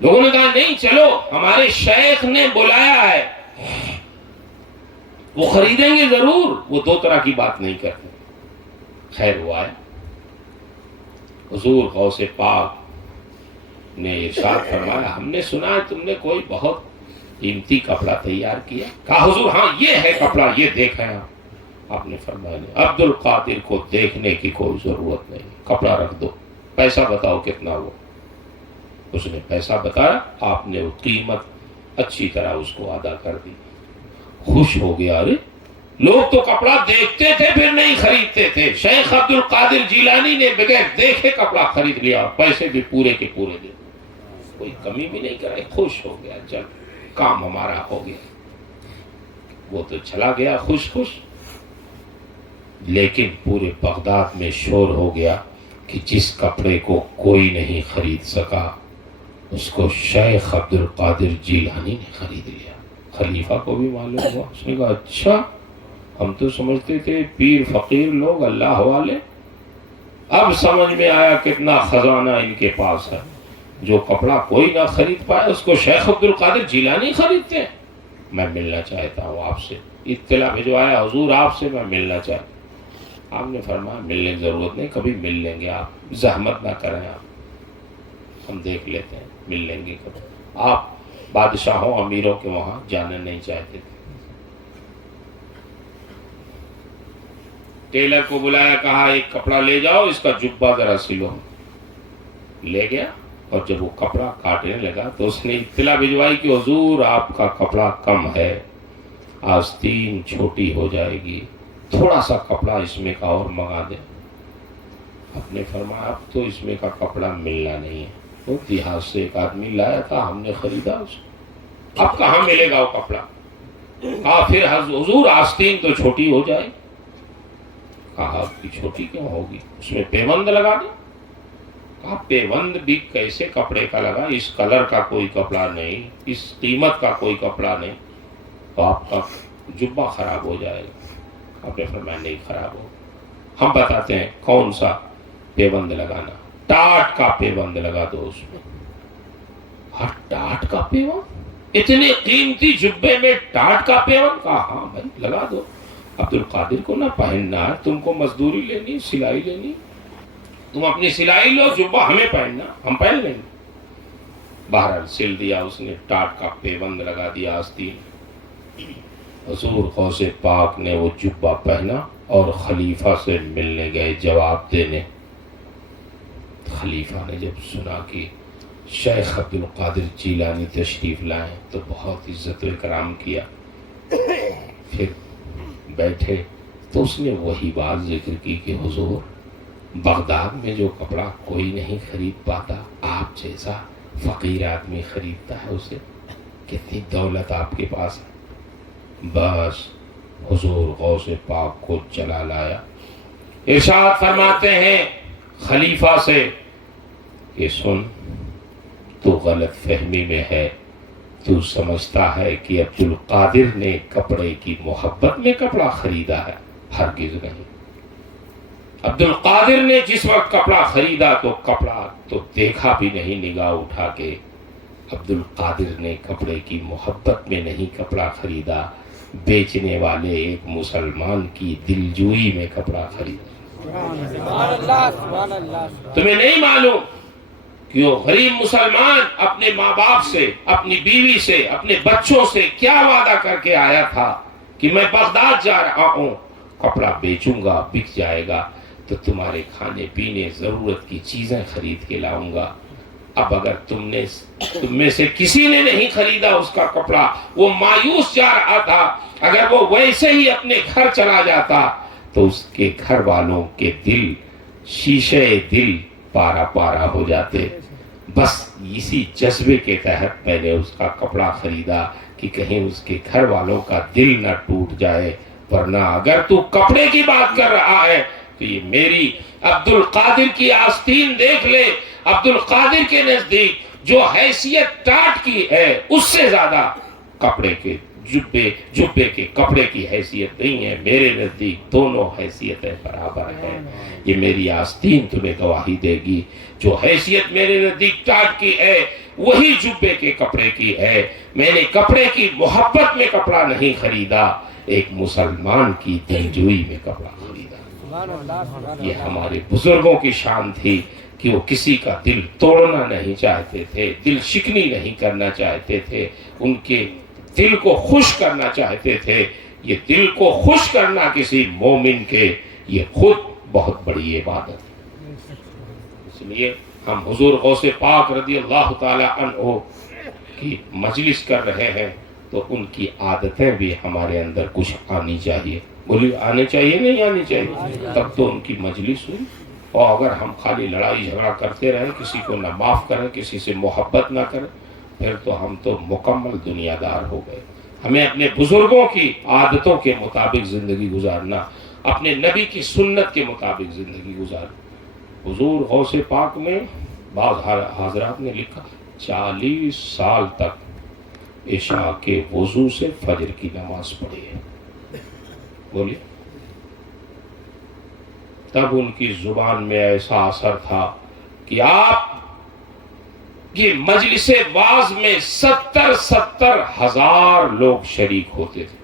لوگوں نے کہا نہیں چلو ہمارے شیخ نے بلایا ہے، وہ خریدیں گے ضرور، وہ دو طرح کی بات نہیں کرتے۔ خیر ہوا ہے، حضور غوث پاک نے ارشاد فرمایا ہم نے سنا ہے تم نے کوئی بہت قیمتی کپڑا تیار کیا۔ کہا حضور ہاں یہ ہے کپڑا، یہ دیکھیں آپ نے فرمایا عبد القادر کو دیکھنے کی کوئی ضرورت نہیں، کپڑا رکھ دو، پیسہ بتاؤ کتنا ہوا۔ اس نے پیسہ بتایا، آپ نے وہ قیمت اچھی طرح اس کو ادا کر دی۔ خوش ہو گیا، ارے لوگ تو کپڑا دیکھتے تھے پھر نہیں خریدتے تھے، شیخ عبد القادر جیلانی نے بغیر دیکھے کپڑا خرید لیا، پیسے بھی پورے کے پورے دے، کوئی کمی بھی نہیں کرائی۔ خوش ہو گیا، چل کام ہمارا ہو گیا۔ وہ تو چلا گیا خوش خوش، لیکن پورے بغداد میں شور ہو گیا کہ جس کپڑے کو کوئی نہیں خرید سکا اس کو شیخ عبد القادر جیلانی نے خرید لیا۔ خلیفہ کو بھی معلوم ہوا، اس نے کہا اچھا ہم تو سمجھتے تھے پیر فقیر لوگ اللہ والے، اب سمجھ میں آیا کتنا خزانہ ان کے پاس ہے، جو کپڑا کوئی نہ خرید پائے اس کو شیخ عبد القادر جیلانی خریدتے ہیں۔ میں ملنا چاہتا ہوں آپ سے، اطلاع بھجوایا حضور آپ سے میں ملنا چاہتا ہوں۔ آپ نے فرمایا ملنے کی ضرورت نہیں، کبھی مل لیں گے، آپ زحمت نہ کریں، آپ ہم دیکھ لیتے ہیں، مل لیں گے کبھی۔ آپ بادشاہوں امیروں کے وہاں جانا نہیں چاہتے تھے۔ ٹیلر کو بلایا، کہا ایک کپڑا لے جاؤ، اس کا جبہ ذرا سلو۔ لے گیا، اور جب وہ کپڑا کاٹنے لگا تو اس نے اطلاع بھجوائی کہ حضور آپ کا کپڑا کم ہے، آستین چھوٹی ہو جائے گی، تھوڑا سا کپڑا اس میں کا اور منگا دیں۔ آپ نے فرمایا اب تو اس میں کا کپڑا ملنا نہیں ہے، وہ دیہات سے ایک آدمی لایا تھا، ہم نے خریدا اس کو، اب کہاں ملے گا وہ کپڑا؟ کہا پھر حضور آستین تو چھوٹی ہو جائے۔ کہا آپ کی چھوٹی کیوں ہوگی، اس میں پیوند لگا دیں۔ کہا پیوند بھی کیسے کپڑے کا لگا، اس کلر کا کوئی کپڑا نہیں، اس قیمت کا کوئی کپڑا نہیں، تو آپ کا جبہ خراب ہو جائے گا۔ آپ نے فرمایا نہیں خراب ہو، ہم بتاتے ہیں کون سا پیوند لگانا، ٹاٹ کا پیوند لگا دو اس میں۔ ہاں ٹاٹ کا پیوند، اتنے قیمتی جبے میں ٹاٹ کا پیوند؟ کہا ہاں بھائی لگا دو، عبد القادر کو نہ پہننا ہے، تم کو مزدوری لینی، سلائی لینی، تم اپنی سلائی لو، جبہ ہمیں پہننا، ہم پہن لیں گے۔ بہرحال سل دیا اس نے، ٹاٹ کا پیوند لگا دیا آستین۔ حضور غوث پاک نے وہ جبہ پہنا اور خلیفہ سے ملنے گئے جواب دینے۔ خلیفہ نے جب سنا کہ شیخ عبد القادر جیلانی تشریف لائے تو بہت عزت و اکرام کیا۔ پھر بیٹھے تو اس نے وہی بات ذکر کی کہ حضور بغداد میں جو کپڑا کوئی نہیں خرید پاتا، آپ جیسا فقیر آدمی خریدتا ہے اسے، کتنی دولت آپ کے پاس ہے۔ بس حضور غوث پاک کو چلا لایا۔ ارشاد فرماتے ہیں خلیفہ سے کہ سن، تو غلط فہمی میں ہے، تو سمجھتا ہے کہ عبد القادر نے کپڑے کی محبت میں کپڑا خریدا ہے، ہرگز نہیں۔ عبد القادر نے جس وقت کپڑا خریدا تو کپڑا تو دیکھا بھی نہیں نگاہ اٹھا کے. عبد القادر نے کپڑے کی محبت میں نہیں کپڑا خریدا، بیچنے والے ایک مسلمان کی دلجوئی میں کپڑا خریدا. تمہیں نہیں معلوم کہ وہ غریب مسلمان اپنے ماں باپ سے، اپنی بیوی سے، اپنے بچوں سے کیا وعدہ کر کے آیا تھا کہ میں بغداد جا رہا ہوں، کپڑا بیچوں گا، بک جائے گا تو تمہارے کھانے پینے ضرورت کی چیزیں خرید کے لاؤں گا. اب اگر تم میں سے کسی نے نہیں خریدا اس کا کپڑا، وہ مایوس جا رہا تھا، اگر وہ ویسے ہی اپنے گھر چلا جاتا تو اس کے گھر والوں کے دل، شیشے دل پارا پارا ہو جاتے. بس اسی جذبے کے تحت میں نے اس کا کپڑا خریدا کہ کہیں اس کے گھر والوں کا دل نہ ٹوٹ جائے. ورنہ اگر تو کپڑے کی بات کر رہا ہے تو یہ میری عبد القادر کی آستین دیکھ لے. عبد القادر کے نزدیک جو حیثیت ٹاٹ کی ہے اس سے زیادہ کپڑے کے جبے کے کپڑے کی حیثیت نہیں ہے. میرے نزدیک دونوں حیثیتیں برابر ہیں. یہ میری آستین تمہیں گواہی دے گی. جو حیثیت میرے نزدیک ٹاٹ کی ہے وہی جبے کے کپڑے کی ہے. میں نے کپڑے کی محبت میں کپڑا نہیں خریدا، ایک مسلمان کی دلجوئی میں کپڑا خریدا. یہ ہمارے بزرگوں کی شان تھی کہ وہ کسی کا دل توڑنا نہیں چاہتے تھے، دل شکنی نہیں کرنا چاہتے تھے، ان کے دل کو خوش کرنا چاہتے تھے. یہ دل کو خوش کرنا کسی مومن کے یہ خود بہت بڑی عبادت ہے. اس لیے ہم حضور غوث پاک رضی اللہ تعالی عنہ کی مجلس کر رہے ہیں تو ان کی عادتیں بھی ہمارے اندر کچھ آنی چاہیے. بولی آنے چاہیے نہیں آنی چاہیے؟ تب تو ان کی مجلس ہوئی. اور اگر ہم خالی لڑائی جھگڑا کرتے رہیں، کسی کو نہ معاف کریں، کسی سے محبت نہ کریں، پھر تو ہم تو مکمل دنیا دار ہو گئے. ہمیں اپنے بزرگوں کی عادتوں کے مطابق زندگی گزارنا، اپنے نبی کی سنت کے مطابق زندگی گزارنا. حضور غوث پاک میں بعض حضرات نے لکھا 40 سال تک عشاء کے وضو سے فجر کی نماز پڑھی ہے. بولیے. تب ان کی زبان میں ایسا اثر تھا کہ آپ کی مجلس واعظ میں 70 ہزار لوگ شریک ہوتے تھے.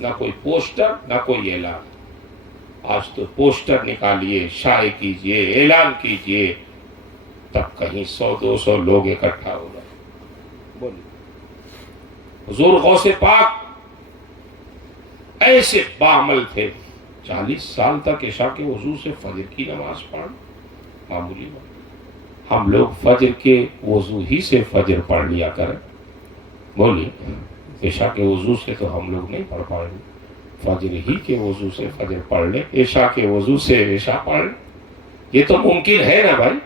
نہ کوئی پوسٹر نہ کوئی اعلان. آج تو پوسٹر نکالیے، شائع کیجئے، اعلان کیجئے، تب کہیں 100-200 لوگ اکٹھا ہو گئے. بولیے. حضور غوث پاک ایسے باعمل تھے، 40 سال تک عشاء کے وضو سے فجر کی نماز پڑھ معمولی بات. ہم لوگ فجر کے وضو ہی سے فجر پڑھ لیا کریں. بولیے. عشاء کے وضو سے تو ہم لوگ نہیں پڑھ پائیں گے. فجر ہی کے وضو سے فجر پڑھ لیں، عشاء کے وضو سے عشاء پڑھ لیں. یہ تو ممکن ہے نا بھائی.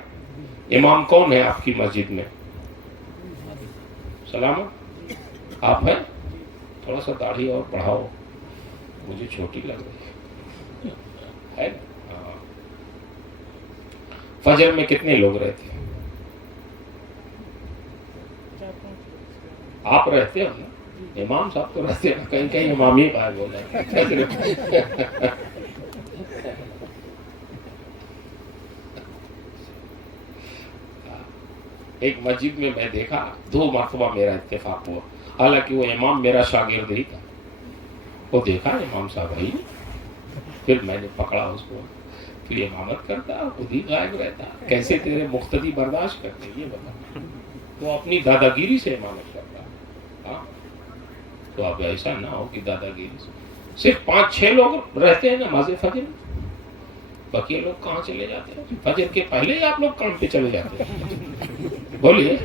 امام کون ہے آپ کی مسجد میں؟ سلامت آپ ہیں؟ تھوڑا سا داڑھی اور بڑھاؤ، مجھے چھوٹی لگ رہی ہے. فجر میں کتنے لوگ رہتے ہیں؟ آپ رہتے ہو نا؟ امام صاحب تو رہتے ہیں، کہیں کہیں امام ہی غائب ہو جائے. ایک مسجد میں میں دیکھا 2 مرتبہ میرا اتفاق ہوا، حالانکہ وہ امام میرا شاگرد ہی تھا. وہ دیکھا امام صاحب ہی، پھر میں نے پکڑا اس کو، پھر امامت کرتا خود ہی غائب رہتا، کیسے تیرے مقتدی برداشت کرتے یہ بتا. تو اپنی دادا گیری سے امامت کرتا. ہاں تو اب ایسا نہ ہو کہ دادا گیری سے صرف 5-6 لوگ رہتے ہیں نماز فجر میں، باقی لوگ کہاں چلے جاتے ہیں؟ فجر کے پہلے ہی آپ لوگ کام پہ چلے جاتے ہیں. بولیے.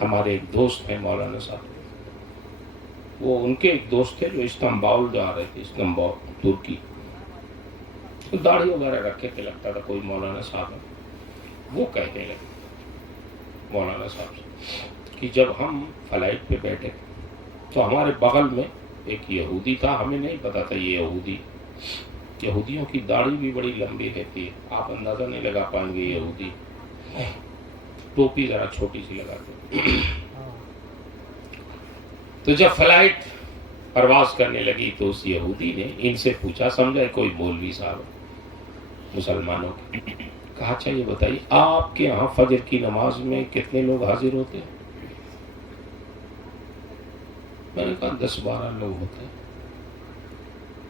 ہمارے ایک دوست ہیں مولانا صاحب، وہ ان کے ایک دوست تھے جو استنبول جا رہے تھے، استنبول ترکی. داڑھی وغیرہ رکھے کے لگتا تھا کوئی مولانا صاحب ہے. وہ کہنے لگے مولانا صاحب سے کہ جب ہم فلائٹ پہ بیٹھے تو ہمارے بغل میں ایک یہودی تھا. ہمیں نہیں پتا تھا یہ یہودیوں کی داڑھی بھی بڑی لمبی رہتی ہے، آپ اندازہ نہیں لگا پائیں گے. یہودی ٹوپی ذرا چھوٹی سی لگاتے. تو جب فلائٹ پرواز کرنے لگی تو اس یہودی نے ان سے پوچھا، سمجھا کوئی مولوی صاحب مسلمانوں کے، کہا اچھا یہ بتائیے آپ کے ہاں فجر کی نماز میں کتنے لوگ حاضر ہوتے ہیں؟ میں نے کہا 10-12 لوگ ہوتے ہیں۔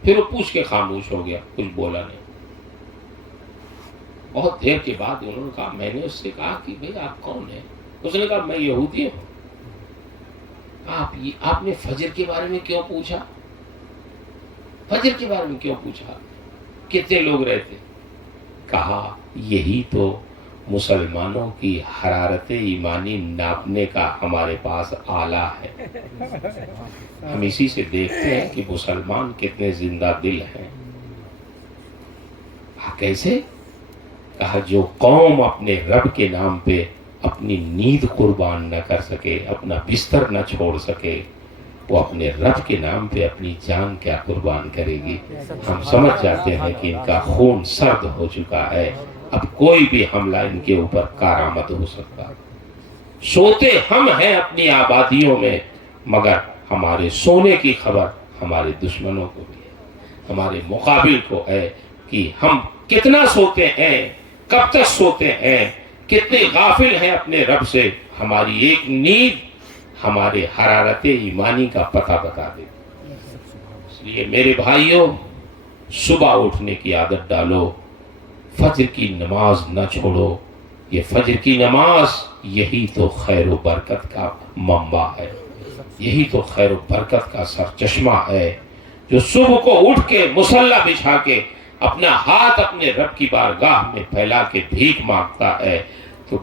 پھر وہ پوچھ کے خاموش ہو گیا، کچھ بولا نہیں۔ بہت دیر کے بعد انہوں نے کہا، میں نے اس سے کہا کہ بھئی آپ کون ہیں؟ اس نے کہا میں یہودی ہوں۔ آپ نے فجر کے بارے میں کیوں پوچھا؟ فجر کے بارے میں کیوں پوچھا؟ کتنے لوگ رہتے؟ کہا یہی تو مسلمانوں کی حرارت ایمانی ناپنے کا ہمارے پاس آلہ ہے، ہم اسی سے دیکھتے ہیں کہ مسلمان کتنے زندہ دل ہیں۔ کیسے؟ کہا جو قوم اپنے رب کے نام پہ اپنی نیند قربان نہ کر سکے، اپنا بستر نہ چھوڑ سکے، وہ اپنے رب کے نام پہ اپنی جان کیا قربان کرے گی۔ ہم سمجھ جاتے ہیں کہ ان کا خون سرد ہو چکا ہے، اب کوئی بھی حملہ ان کے اوپر کارآمد ہو سکتا۔ سوتے ہم ہیں اپنی آبادیوں میں، مگر ہمارے سونے کی خبر ہمارے دشمنوں کو بھی ہے، ہمارے مقابل کو ہے کہ ہم کتنا سوتے ہیں، کب تک سوتے ہیں، کتنے غافل ہیں اپنے رب سے۔ ہماری ایک نیند ہمارے حرارت ایمانی کا پتہ بتا دے۔ اس لیے میرے بھائیوں، صبح اٹھنے کی عادت ڈالو، فجر کی نماز نہ چھوڑو۔ یہ فجر کی نماز یہی تو خیر و برکت کا منبع ہے، یہی تو خیر و برکت کا سرچشمہ ہے۔ جو صبح کو اٹھ کے مصلی بچھا کے اپنا ہاتھ اپنے رب کی بارگاہ میں پھیلا کے بھیک مانگتا ہے تو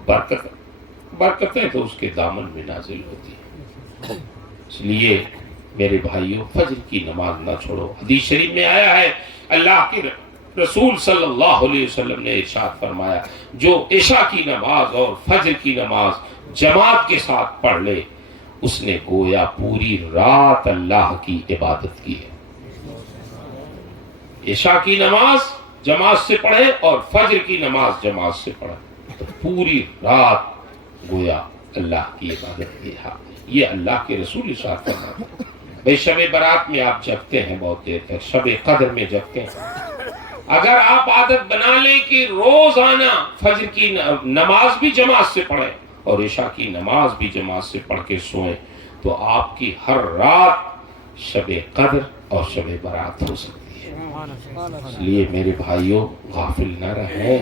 برکتیں تو اس کے دامن میں نازل ہوتی ہیں۔ اس لیے میرے بھائیوں، فجر کی نماز نہ چھوڑو۔ حدیث شریف میں آیا ہے، اللہ کے رسول صلی اللہ علیہ وسلم نے ارشاد فرمایا، جو عشاء کی نماز اور فجر کی نماز جماعت کے ساتھ پڑھ لے، اس نے گویا پوری رات اللہ کی عبادت کی ہے۔ عشاء کی نماز جماعت سے پڑھے اور فجر کی نماز جماعت سے پڑھے تو پوری رات گویا اللہ کی عبادت کی ہے۔ یہ اللہ کے رسول ارشاد فرماتے ہیں۔ بھئی شب برات میں آپ جگتے ہیں بہت دیر تک، شب قدر میں جگتے ہیں، اگر آپ عادت بنا لیں کہ روزانہ فجر کی نماز بھی جماعت سے پڑھیں اور عشاء کی نماز بھی جماعت سے پڑھ کے سوئیں تو آپ کی ہر رات شب قدر اور شب برات ہو سکتی ہے۔ اس لیے میرے بھائیوں، غافل نہ رہیں،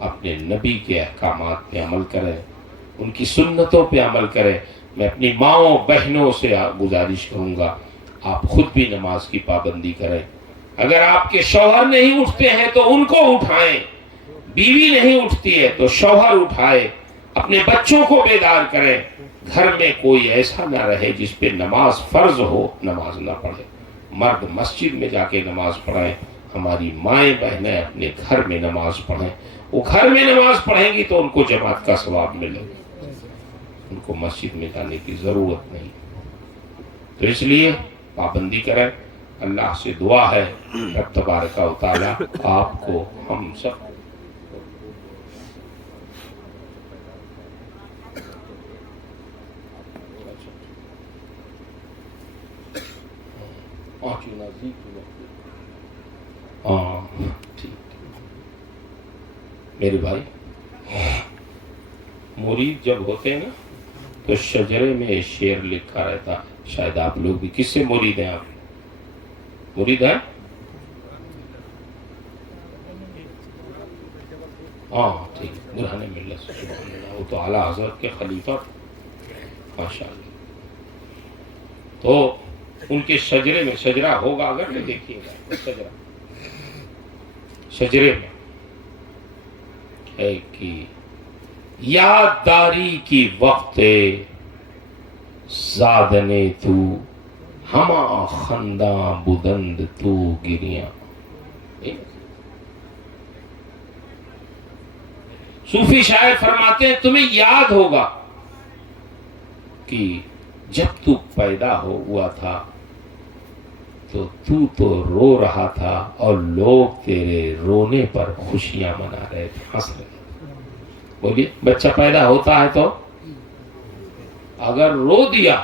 اپنے نبی کے احکامات پہ عمل کریں، ان کی سنتوں پہ عمل کریں۔ میں اپنی ماؤں بہنوں سے گزارش کروں گا، آپ خود بھی نماز کی پابندی کریں۔ اگر آپ کے شوہر نہیں اٹھتے ہیں تو ان کو اٹھائیں، بیوی نہیں اٹھتی ہے تو شوہر اٹھائے، اپنے بچوں کو بیدار کریں۔ گھر میں کوئی ایسا نہ رہے جس پہ نماز فرض ہو نماز نہ پڑھے۔ مرد مسجد میں جا کے نماز پڑھیں، ہماری مائیں بہنیں اپنے گھر میں نماز پڑھیں۔ وہ گھر میں نماز پڑھیں گی تو ان کو جماعت کا ثواب ملے گا، ان کو مسجد میں جانے کی ضرورت نہیں۔ تو اس لیے پابندی کریں۔ اللہ سے دعا ہے رب تبارک و تعالی آپ کو ہم سب میرے بھائی، مرید جب ہوتے ہیں نا تو شجرے میں شعر لکھا رہتا ہے، شاید آپ لوگ بھی، کس سے مرید ہیں آپ؟ مرید ہیں؟ ہاں ٹھیک، برہان ملت، سبحان اللہ، وہ تو اعلیٰ حضرت کے خلیفہ ماشاءاللہ۔ تو ان کے شجرے میں، شجرہ ہوگا اگر نہیں دیکھیے گا، شجرہ شجرے میں ہے کہ یادداری کی وقت زادنے تو ہما خنداں بدند تو گریاں۔ صوفی شاعر فرماتے ہیں تمہیں یاد ہوگا کہ جب تو پیدا ہوا تھا تو رو رہا تھا اور لوگ تیرے رونے پر خوشیاں منا رہے تھے، ہنس رہے تھے۔ بولیے، بچہ پیدا ہوتا ہے تو اگر رو دیا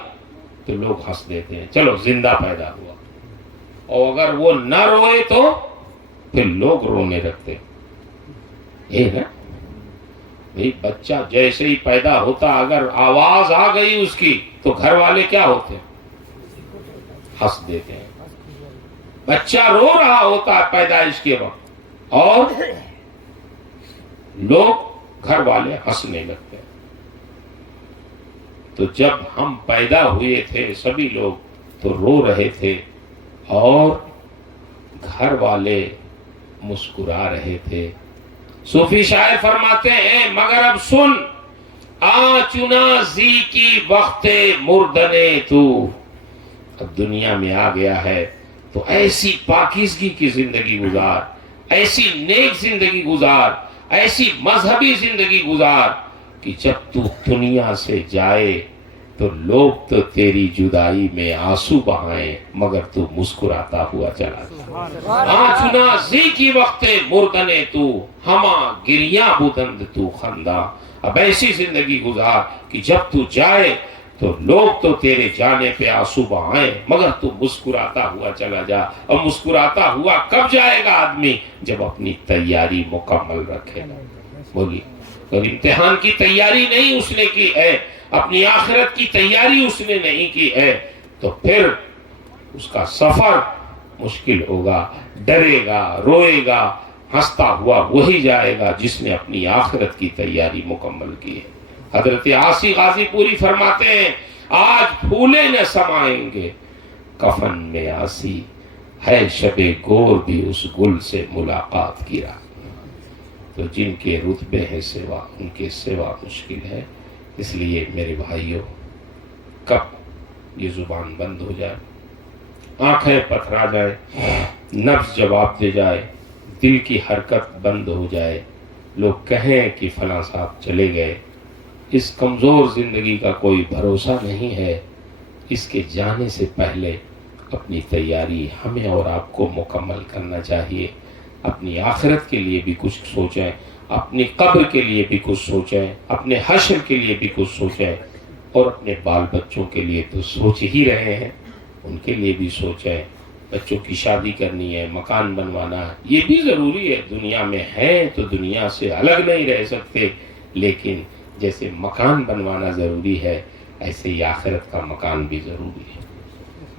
تو لوگ ہنس دیتے ہیں، چلو زندہ پیدا ہوا. اور اگر وہ نہ روئے تو پھر لوگ رونے لگتے. یہ نا بھئی بچہ جیسے ہی پیدا ہوتا اگر آواز آ گئی اس کی تو گھر والے کیا ہوتے ہیں؟ ہنس دیتے ہیں. بچہ رو رہا ہوتا ہے پیدائش کے وقت اور لوگ گھر والے ہنسنے لگتے ہیں. تو جب ہم پیدا ہوئے تھے سبھی لوگ تو رو رہے تھے اور گھر والے مسکرا رہے تھے. صوفی شاعر فرماتے ہیں مگر اب سن آ چنا زی کی وقت مردنے تو. اب دنیا میں آ گیا ہے تو ایسی پاکیزگی کی زندگی گزار، ایسی نیک زندگی گزار، ایسی مذہبی زندگی گزار کہ جب تو دنیا سے جائے تو لوگ تو تیری جدائی میں آنسو بہائیں مگر تو مسکراتا ہوا چلا جائے. آنچنا زی کی وقت مردنے تو ہما گریاں بدند تو خندہ. اب ایسی زندگی گزار کہ جب تو جائے تو لوگ تو تیرے جانے پہ آنسو بہائیں مگر تو مسکراتا ہوا چلا جا. اور مسکراتا ہوا کب جائے گا آدمی؟ جب اپنی تیاری مکمل رکھے گا. بولیے اور امتحان کی تیاری نہیں اس نے کی ہے، اپنی آخرت کی تیاری اس نے نہیں کی ہے تو پھر اس کا سفر مشکل ہوگا، ڈرے گا، روئے گا. ہنستا ہوا وہی جائے گا جس نے اپنی آخرت کی تیاری مکمل کی ہے. حضرت عاصی غازی پوری فرماتے ہیں آج پھولے نہ سمائیں گے کفن میں عاصی، ہے شب گور بھی اس گل سے ملاقات کی راہ. تو جن کے رتبے ہیں سوا ان کے سوا مشکل ہے. اس لیے میرے بھائیوں کب یہ زبان بند ہو جائے، آنکھیں پتھرا جائے، نفس جواب دے جائے، دل کی حرکت بند ہو جائے، لوگ کہیں کہ فلاں صاحب چلے گئے، اس کمزور زندگی کا کوئی بھروسہ نہیں ہے. اس کے جانے سے پہلے اپنی تیاری ہمیں اور آپ کو مکمل کرنا چاہیے. اپنی آخرت کے لیے بھی کچھ سوچیں، اپنی قبر کے لیے بھی کچھ سوچیں، اپنے حشر کے لیے بھی کچھ سوچیں اور اپنے بال بچوں کے لیے تو سوچ ہی رہے ہیں، ان کے لیے بھی سوچیں. بچوں کی شادی کرنی ہے، مکان بنوانا ہے، یہ بھی ضروری ہے. دنیا میں ہیں تو دنیا سے الگ نہیں رہ سکتے، لیکن جیسے مکان بنوانا ضروری ہے ایسے ہی آخرت کا مکان بھی ضروری ہے.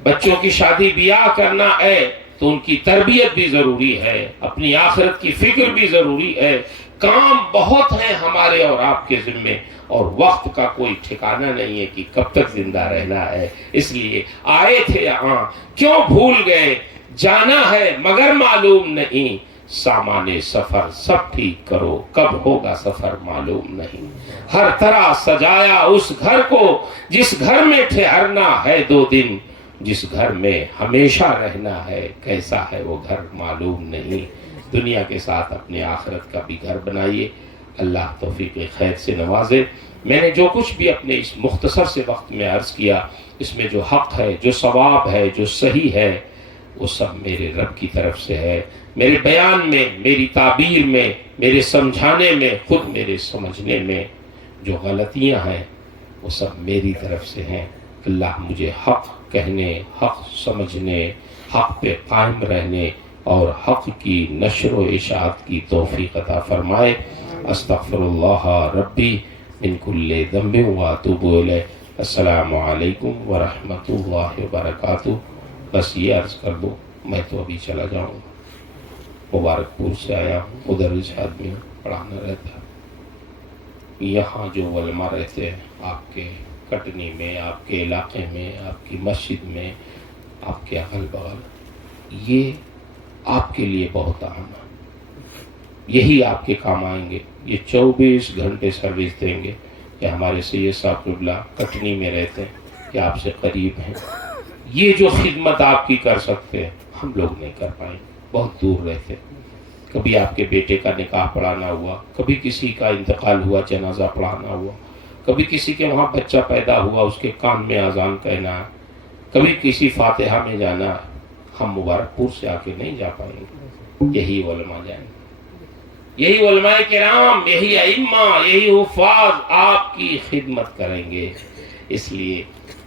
بچوں کی شادی بیاہ کرنا ہے تو ان کی تربیت بھی ضروری ہے، اپنی آخرت کی فکر بھی ضروری ہے. کام بہت ہیں ہمارے اور آپ کے ذمے اور وقت کا کوئی ٹھکانہ نہیں ہے کہ کب تک زندہ رہنا ہے. اس لیے آئے تھے یہاں کیوں بھول گئے، جانا ہے مگر معلوم نہیں، سامان سفر سب ٹھیک کرو کب ہوگا سفر معلوم نہیں. ہر طرح سجایا اس گھر کو جس گھر میں ٹھہرنا ہے 2 دن، جس گھر میں ہمیشہ رہنا ہے کیسا ہے وہ گھر معلوم نہیں. دنیا کے ساتھ اپنے آخرت کا بھی گھر بنائیے. اللہ توفیق خیر سے نوازے. میں نے جو کچھ بھی اپنے اس مختصر سے وقت میں عرض کیا اس میں جو حق ہے، جو ثواب ہے، جو صحیح ہے وہ سب میرے رب کی طرف سے ہے. میرے بیان میں، میری تعبیر میں، میرے سمجھانے میں، خود میرے سمجھنے میں جو غلطیاں ہیں وہ سب میری طرف سے ہیں. اللہ مجھے حق کہنے، حق سمجھنے، حق پہ قائم رہنے اور حق کی نشر و اشاعت کی توفیق عطا فرمائے. استغفر اللہ ربی من کل ذنب واتوب الیہ. السلام علیکم ورحمۃ اللہ وبرکاتہ. بس یہ عرض کر دو میں تو ابھی چلا جاؤں گا. مبارک پور سے آیا ہوں، ادھر ارشاد میں پڑھانا رہتا ہے. یہاں جو علماء رہتے ہیں آپ کے کٹنی میں، آپ کے علاقے میں، آپ کی مسجد میں، آپ کے اغل بغل، یہ آپ کے لیے بہت اہم ہے. یہی آپ کے کام آئیں گے. یہ 24 گھنٹے سروس دیں گے. کہ ہمارے سید صاحب قبلہ کٹنی میں رہتے ہیں کہ آپ سے قریب ہیں. یہ جو خدمت آپ کی کر سکتے ہیں ہم لوگ نہیں کر پائیں، بہت دور رہتے. کبھی آپ کے بیٹے کا نکاح پڑھانا ہوا، کبھی کسی کا انتقال ہوا جنازہ پڑھانا ہوا، کبھی کسی کے وہاں بچہ پیدا ہوا اس کے کان میں اذان کہنا، کبھی کسی فاتحہ میں جانا. ہم مبارک پور سے آ کے نہیں جا پائیں گے. یہی علماء جائیں گے، یہی علماء کرام، یہی ائمہ، یہی حفاظ آپ کی خدمت کریں گے. اس لیے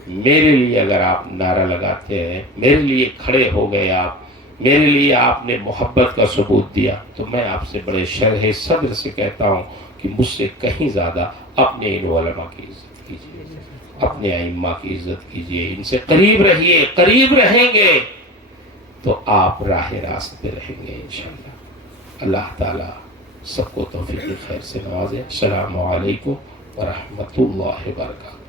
میرے لیے اگر آپ نعرہ لگاتے ہیں، میرے لیے کھڑے ہو گئے آپ، میرے لیے آپ نے محبت کا ثبوت دیا، تو میں آپ سے بڑے شرح صدر سے کہتا ہوں کہ مجھ سے کہیں زیادہ اپنے ان علماء کی عزت کیجیے، اپنے ائمہ کی عزت کیجیے، ان سے قریب رہیے، قریب رہیں گے تو آپ راہ راست پہ رہیں گے انشاءاللہ۔ اللہ تعالیٰ سب کو توفیق خیر سے نوازے۔ السلام علیکم ورحمۃ اللہ وبرکاتہ۔